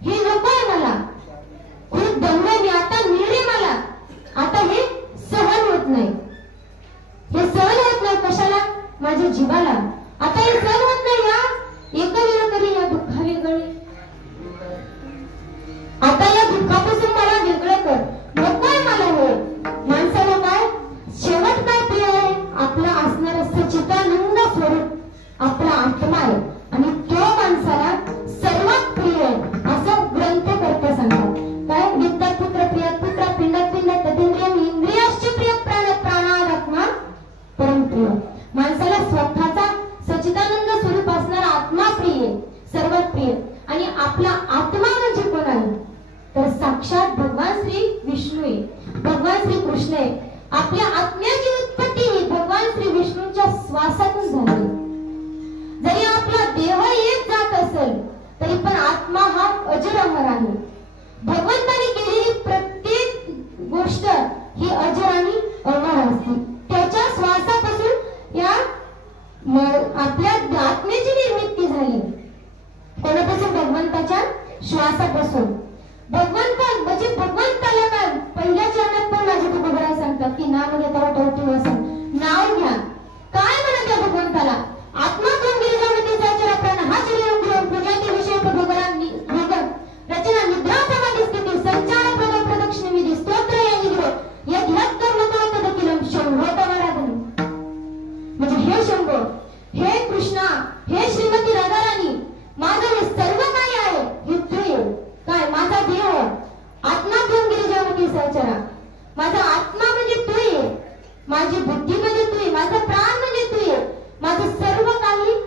हे नकोय मला, खूप दमलोय मी, आता मिळले मला, आता हे सहन होत नाही. हे सहन होत नाही कशाला, माझ्या जीवाला. आता हे सहन होत नाही, या एका वेळा तरी या दुःखावे गळे, आता या दुःखापासून मला वेगळं कर, नकोय मला हे. माणसाला काय शेवट काय प्रिय आहे, आपला असणारा सच्चिदानंद स्वरूप आपला आत्मा आहे आणि तो माणसाला सर्वात प्रिय आहे, असं ग्रंथकर्ते सांगतात. काय, वित्तात पुत्र प्रियात पुत्र पिंडात पिंड तथेंद्रिय इंद्रियाश्च प्रिय प्राण प्राणात आत्मा परमप्रिय. माणसाला स्वतःचा सच्चिदानंद स्वरूप असणारा आत्मा प्रिय, सर्वात प्रिय. आणि आपला आत्मा म्हणजे कोण आहे, तर साक्षात भगवान श्री विष्णू आहे, भगवान श्री कृष्ण आहे. आपल्या आत्म्याची उत्पत्ती ही भगवान श्री विष्णूंच्या श्वासातून झाली. जरी आपला देह एक जात असेल तरी पण आत्मा हा अजर अमर आहे. भगवंताने केलेली प्रत्येक गोष्ट ही अजर आणि अमर असते. त्याच्या श्वासापासून या आपल्या आत्म्याची निर्मिती झाली. कोणापासून, भगवंताच्या श्वासापासून. भगवंत म्हणजे भगवंताला काय, पहिल्या चरणात पण माझे तुकोबराय सांगतात की नाम घेता ठेवतो असं नाव घ्या. काय म्हणत त्या भगवंताला, आत्मा कोण गिरिजामध्ये साचरा प्राण हा शरीर गुरु प्रजाती विषय भगवान रचना निद्रा समाधी स्थिती संचार प्रभा प्रदक्षिण विधी स्तोत्र या निग्रो या ध्यात कर्मतो तदखिलम शंभो तवाराधन. म्हणजे हे शंभो, हे कृष्णा, हे श्रीमती राधाराणी, माझं हे सर्व काय आहे हे तू आहे. काय, माझा देह, आत्मा कोण गिरिजामध्ये साचरा, माझा आत्मा म्हणजे तू आहे, माझी बुद्धी म्हणजे तू आहे, माझा प्राण म्हणजे तू आहे, माझं सर्व काही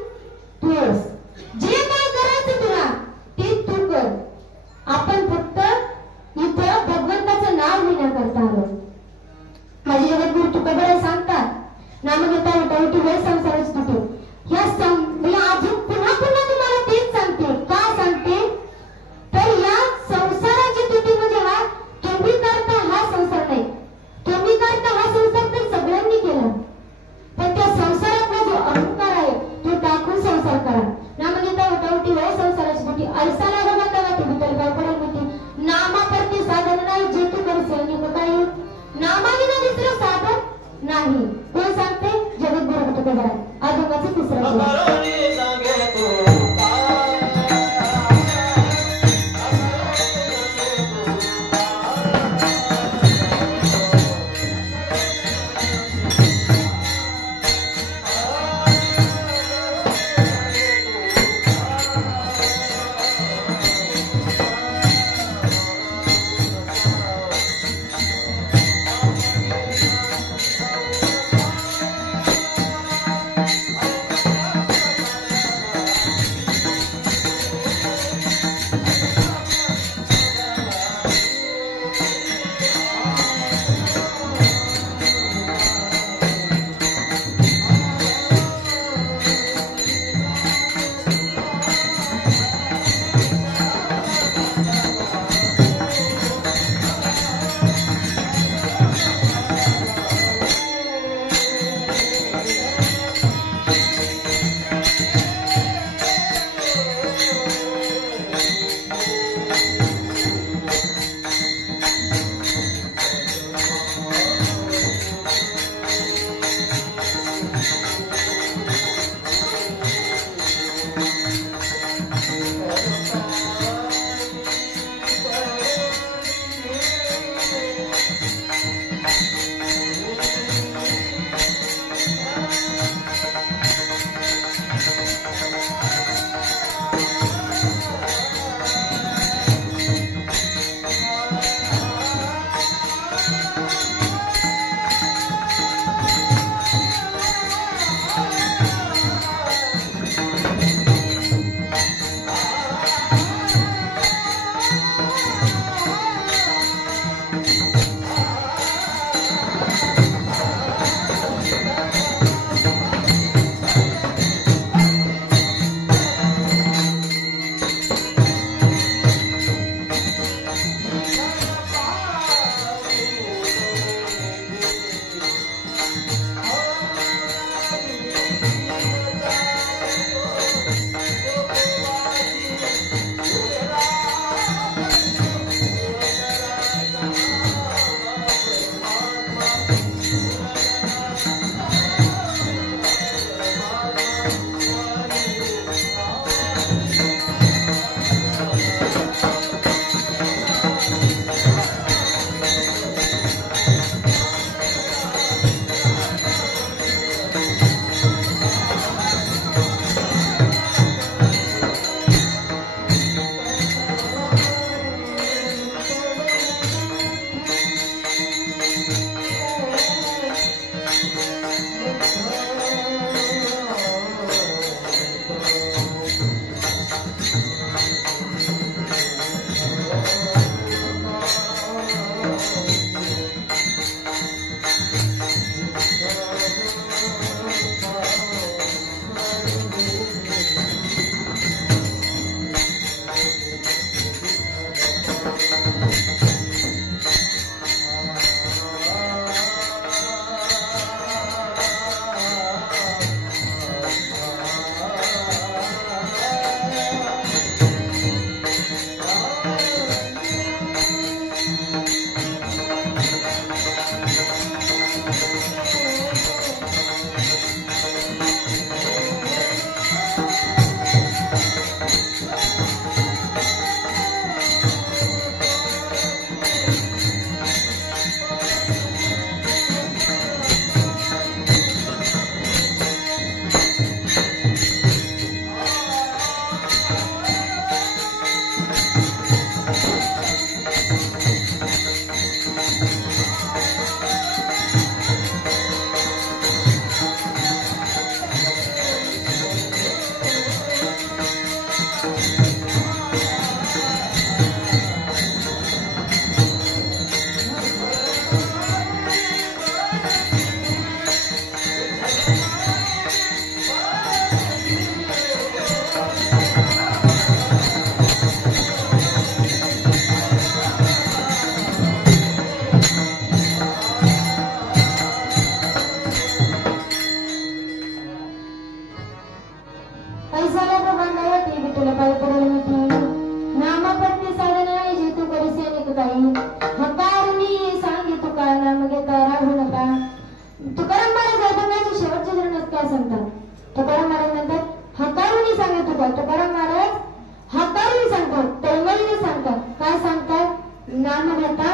नाम घेता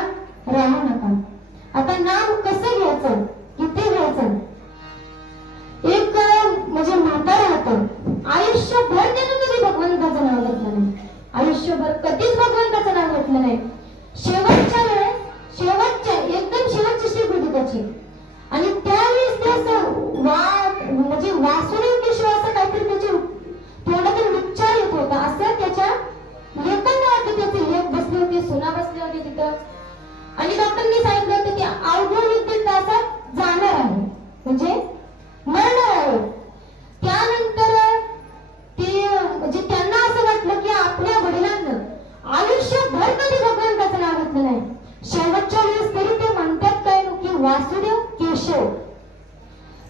राहू नका. आता नाम कसं घ्यायचं, किती घ्यायचं? एक म्हणजे म्हातारा होतं, आयुष्यभर त्यानं कधी भगवंताचं नाव घेतलं नाही, आयुष्यभर कधीच भगवंताचं नाव घेतलं नाही. शेवटच्या वेळेस, शेवटच्या एकदम शेवटची स्टेप होती त्याची, आणि त्यावेळेस ते असं म्हणजे वासुदेव केशव असं काहीतरी त्याच्या तोंडातून उच्चार येत होता. असं त्याच्या लेखांना वाटतं, त्याचे लेख बसले होते, सुना बसले होते तिथं. आणि डॉक्टरनी सांगितलं होतं की अवघड 1 तासात जाणार आहे, म्हणजे मरणार आहे. त्यानंतर ते म्हणजे त्यांना असं वाटलं की आपल्या वडिलांना आयुष्यभर कधी भगवंताचं नाव घेतलं नाही. शेवटच्या वेळेस तरी ते म्हणतात काय की वासुदेव केशव.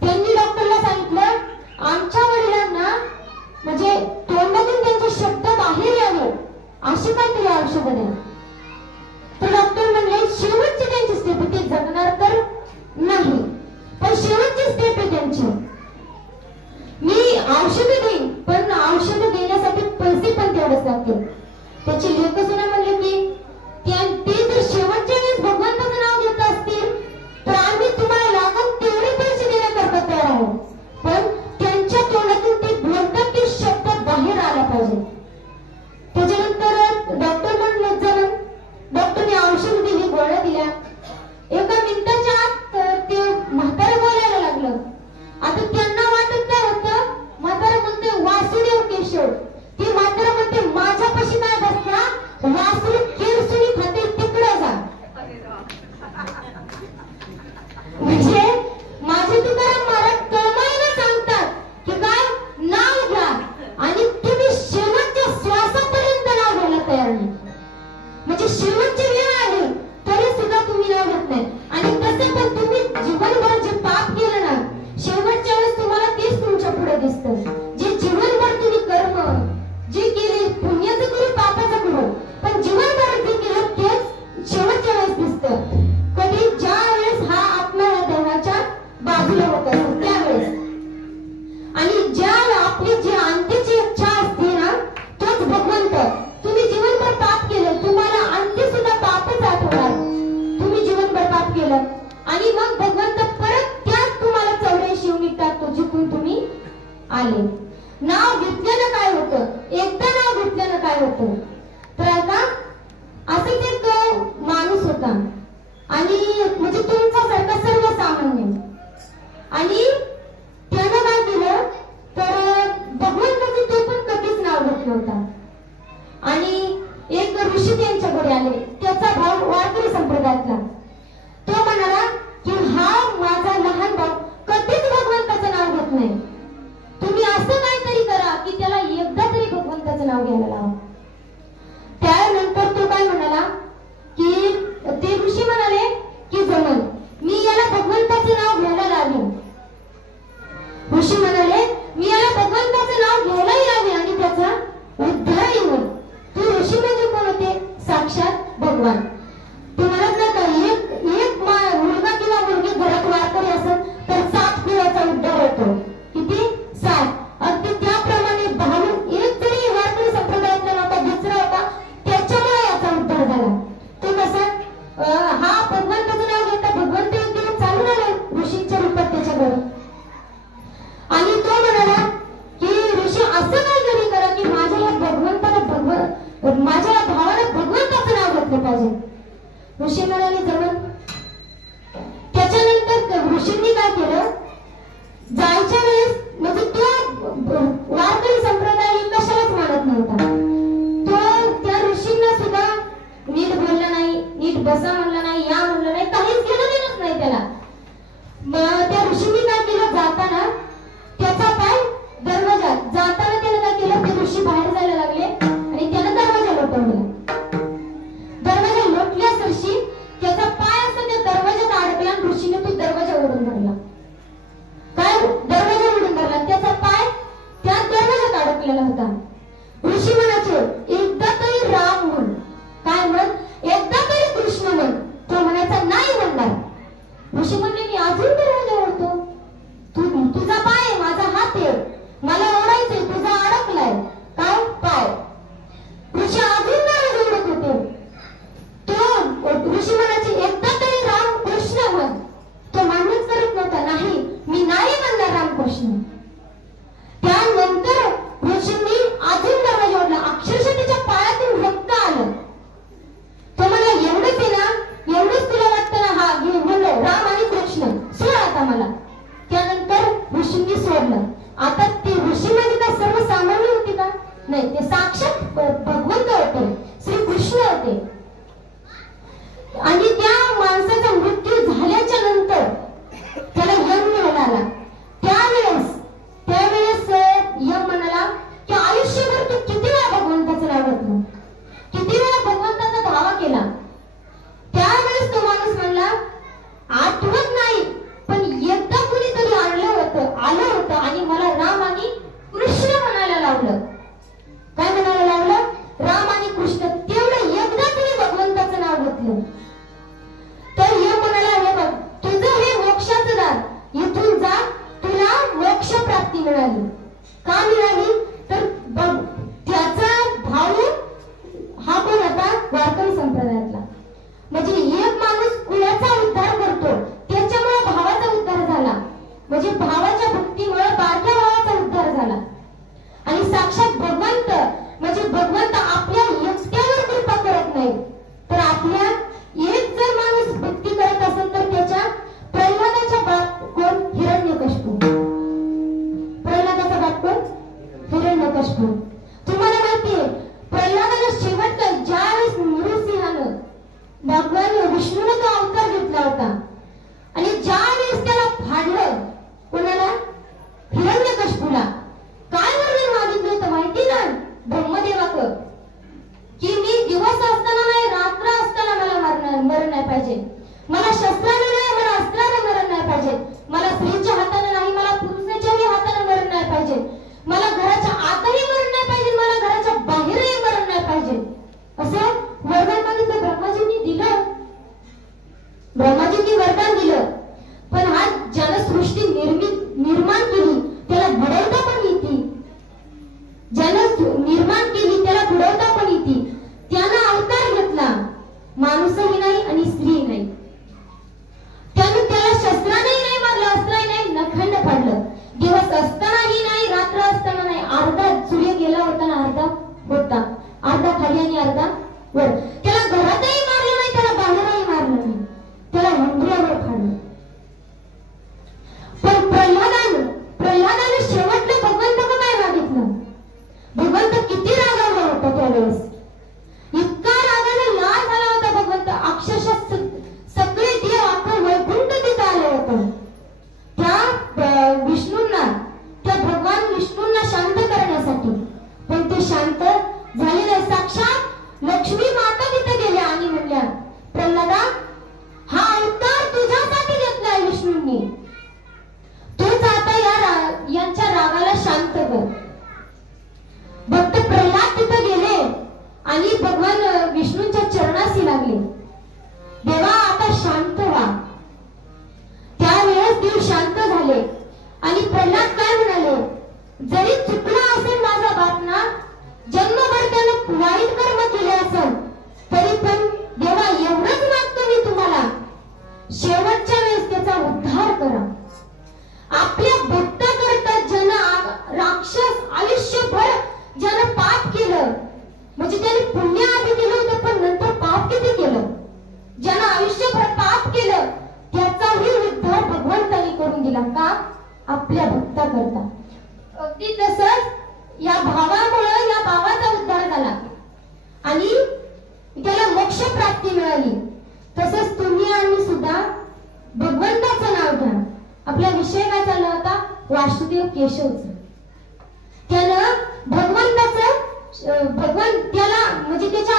त्यांनी डॉक्टरला सांगितलं आमच्या वडिलांना म्हणजे तोंडातून त्यांचे शब्द बाहेर यावे अशी काहीतरी औषधं द्या. तर डॉक्टर म्हणले शेवटची त्यांची स्टेप ते जगणार तर नाही, पण शेवटची स्टेप आहे त्यांची. मी औषधं देईन, पण औषधं देण्यासाठी पैसे पण तेवढेच लागतील. त्याची लेख सुना म्हणले की ते जर शेवटच्या वेळेस भगवंताचं नाव घेत असतील तर आम्ही तुम्हाला लागून तेवढे पैसे देण्याकरता तयार आहोत, पण त्यांच्या तोंडातून ते बोलतात ते शब्द बाहेर आला पाहिजे. त्याच्यानंतर डॉक्टर म्हणले जर डॉक्टरने औषध दिली, गोळ्या दिल्या, 1 मिनिटाच्या आत ते म्हातारा बोलायला लागलं. आता त्यांना वाटत काय होतं, म्हातारा म्हणते वासुदेव केशव, ती म्हातारा म्हणते माझ्यापाशी काय बसला, वासरू केरसुनी खाते तिकडे जा. म्हणजे माझे तुकाराम महाराज कळमाईला सांगतात की काय नाव घ्या आणि तुम्ही शेवटच्या श्वासापर्यंत नाव घ्यायला तयार नाही. म्हणजे शेवटची वेळ आली तरी सुद्धा तुम्ही नाव घेत नाही. आणि तसे पण तुम्ही जीवनभर जे पाप केलं ना, शेवटच्या वेळेस तुम्हाला तेच तुमच्या पुढे दिसतं. जे जीवनभर तुम्ही कर्म जे केले, पुण्याचं करू पापाचं करू, पण जीवनभर जे केलं तेच शेवटच्या वेळेस दिसतं. कधी ज्या वेळेस हा आत्मा या देवाच्या बाजूला होत असतो त्यावेळेस, आणि ज्या आपली जी अंत्यची इच्छा असते ना तोच भगवंत. तुम्ही जीवनभर पाप केलं, तुम्हाला अंत्य सुद्धा पापच आठवणार. तुम्ही जीवनभर पाप केलं आणि मग भगवंत परत त्याच तुम्हाला 84 युनिट टाकतो जिथून तुम्ही आले. नाव घेतल्यानं काय होतं, एकदा नाव घेतल्यानं काय होतं, तर आता असंच एक माणूस होता आणि म्हणजे तुमच्यासारखा सर्वसामान्य, आणि त्यानं काय केलं तर भगवंताचं तो पण कधीच नाव घेतलं होता. आणि एक ऋषी त्यांच्याकडे आले, त्याचा भाव वारकरी संप्रदायातला. तो म्हणाला की हा माझा लहान भाऊ कधीच भगवंताचं नाव घेत नाही, तुम्ही असं काहीतरी करा की त्याला एकदा तरी भगवंताचं नाव घ्यायला लावा. त्यानंतर तो काय म्हणाला की ते ऋषी म्हणाले की जमल, मी याला भगवंताचं नाव घ्यायला लावेन. ऋषी म्हणाले मी याला भगवंताचं नाव घ्यायला लावे आणि त्याचा उद्धार येईल. तो ऋषी म्हणजे कोण होते, साक्षात भगवान. ते म्हणत नाही का एक मुलगा किंवा मुलगी घरात वारकरी असेल तर 7 पिढ्याचा उद्धार होतो. किती? 7. अगदी त्याप्रमाणे भाऊ एक तरी वारकरी संप्रदायातला नव्हता, दुसरा होता, त्याच्यामुळे याचा उद्धार झाला. तो कसा हा भगवंताचं नाव घेता भगवंत एक दिवस चालून आले ऋषींच्या रूपात त्याच्याकडे, आणि तो म्हणाला की ऋषी असं काहीतरी करा की माझ्या या भगवंताला माझ्या भावाला भगवंताचं नाव घेतलं पाहिजे. ऋषी म्हणाले जमल. त्याच्यानंतर ऋषींनी काय केलं, जायच्या वेळेस म्हणजे तो वारकरी संप्रदाय कशालाच मानत नव्हता. तो त्या ऋषींना सुद्धा नीट बोलला नाही, नीट बसा म्हणलं नाही, या म्हणलं नाही, काहीच घेणं देणंच नाही त्याला. त्या ऋषींनी काय केलं, जाताना त्याचा पाय दरवाजात, जाताना त्याने काय केलं, ते ऋषी बाहेर जायला लागले आणि त्याने दरवाजा लोटवला. दरवाजा लोटल्यास ऋषी त्याचा पाय असं त्या दरवाजात अडकला आणि ऋषीने तो दरवाजा ओढून धरला. काय दरवाजा ओढून धरला, त्याचा पाय त्या दरवाजात अडकलेला होता. ऋषी म्हणायचे एकदा तरी राम म्हण, काय म्हण, एकदा तरी कृष्ण म्हण, ऋषी म्हणायचे एकदा तरी राम कृष्ण म्हण. तो मान्यच करत नव्हता. नाही, मी नाही म्हणणार रामकृष्ण. त्यानंतर ऋषींनी अजून दरवाजा ओढला. अक्षरशः त्याच्या पायातून रक्त आलं. तो म्हणला एवढंच आहे ना, एवढंच तुला वाटतं ना, हा घे म्हणलं राम आणि कृष्ण, सोड आता मला. त्यानंतर ऋषींनी सोडलं. आता ते ऋषी म्हणजे काय सर्वसामान्य होते का? नाही, ते साक्षात भगवंत होते, श्रीकृष्ण होते. आणि त्या माणसाचा मृत्यू झाल्याच्या नंतर त्याला यम मिळाला. त्यावेळेस यम म्हणाला की आयुष्यभर तू किती वेळा भगवंताचं नाव घेतलं, किती वेळा भगवंताचा धावा केला. त्यावेळेस तो माणूस म्हणला आठवत नाही, पण एकदा कुणीतरी आलं होतं आणि मला राम आणि कृष्ण म्हणायला लावलं. काय म्हणायला लावलं? राम आणि कृष्ण. तेवढं एकदा तुम्ही भगवंताचं नाव घेतलं. तर हे म्हणाला हे बघ, तुझं हे मोक्षाचं दार, इथून जा, तुला मोक्ष प्राप्ती मिळाली. का मिळाली? तर बघ, त्याचा भाव हा कोण होता? वारकरी संप्रदायातला. म्हणजे एक माणूस कुणाचा उद्धार करतो, त्याच्यामुळे भावाचा उद्धार झाला. म्हणजे भावाच्या भक्तीमुळे बारक्या भावाचा उद्धार झाला. आणि साक्षात भगवंत म्हणजे भगवंत आपल्या एकट्यावर कृपा करत नाही, तर आपल्या एक जर माणूस भक्ती करत असेल तर त्याच्या प्रल्हादाच्या बाप कोण? हिरण्यकश्यप. प्रल्हादाचा बाप कोण? हिरण्यकश्यप. तुम्हाला माहितीये प्रल्हादाला शेवटचं ज्यावेळेस नृसिंहानं भगवान विष्णूने तो अवतार घेतला होता आणि ज्यावेळेस त्याला फाडलं, कोणाला? हिरण्यकश्यपूला. काय वर्णन मागितलं होतं माहिती ना ब्रह्मदेवाकडं? की मी दिवस असताना नाही, रात्र असताना मला मरण नाही पाहिजे. मला शस्त्राने नाही, मला अस्त्राने मरण नाही पाहिजे. मला स्त्रीच्या हाताने नाही, मला पुरुषाच्याही हाताने मरण नाही पाहिजे. मला घराच्या आतही मरण नाही पाहिजे, मला घराच्या बाहेरही मरण नाही पाहिजे. असं वरदान मागितलं. ब्रह्माजींनी दिलं, ब्रह्माजींनी वरदान दिलं. पण हा ज्यानं सृष्टी निर्माण केली त्याला घडवता पण येते. ज्यानं निर्माण केली त्याला घडवता पण येते. त्यानं अवतार घेतला, माणूसही नाही आणि स्त्री नाही. त्यानं त्याला शस्त्रानेही नाही मारलं, अस्त्राने नाही, नखंड पाडलं. दिवस असतानाही नाही, रात्र असताना नाही. अर्धा सूर्य गेला होता ना, अर्धा होता, अर्धा खाली आणि अर्धा वर. त्याला घरातही मारलं नाही, त्याला बाहेरही मारलं नाही, त्याला मंदिरावर फाडलं. पण प्रल्हादाने शेवटलं भगवंताचं काय मागितलं? भगवंत किती रागावला होता त्यावेळेस. इतका रागाने लाल झाला होता भगवंत, अक्षरशः सगळे देव आपण वैकुंठ तिथं आले होते. त्या विष्णूंना, त्या भगवान विष्णूंना शांत करण्यासाठी. पण ते शांत झाले नाही. साक्षात लक्ष्मी माता तिथे गेल्या आणि म्हणल्या प्रल्हादा, हा अवतार तुझ्यासाठी घेतलाय विष्णूंनी, तूच आता यांच्या रागाला शांत कर. भक्त प्रल्हाद तिथे गेले आणि भगवान विष्णूंच्या चरणाशी लागले. देवा आता शांत व्हा. त्यावेळेस देव शांत झाले आणि प्रल्हाद काय म्हणाले? जरी चुकला असेल माझा बाप ना, जन्मभर त्यानं वाईट कर्म केले असेल, तरी पण देवा एवढंच मागतो मी तुम्हाला, शेवटच्या वेळेस त्याचा उद्धार करा. आपल्या भक्ताकरता राक्षस आयुष्यभर ज्यानं पाप केलं, म्हणजे त्याने पुण्य आधी केलं होतं पण नंतर पाप किती केलं, ज्यानं आयुष्यभर पाप केलं त्याचाही उद्धार भगवंताने करून दिला. का? आपल्या भक्ताकरता. अगदी तसंच या भावामुळे या भावाचा उद्धार झाला आणि त्याला मोक्ष प्राप्ती मिळाली. तसंच तुम्ही आणि सुद्धा भगवंताचं नाव घ्या. आपला विषय काय चालला होता? वासुदेव केशवचा. त्यानं भगवान त्याला म्हणजे त्याच्या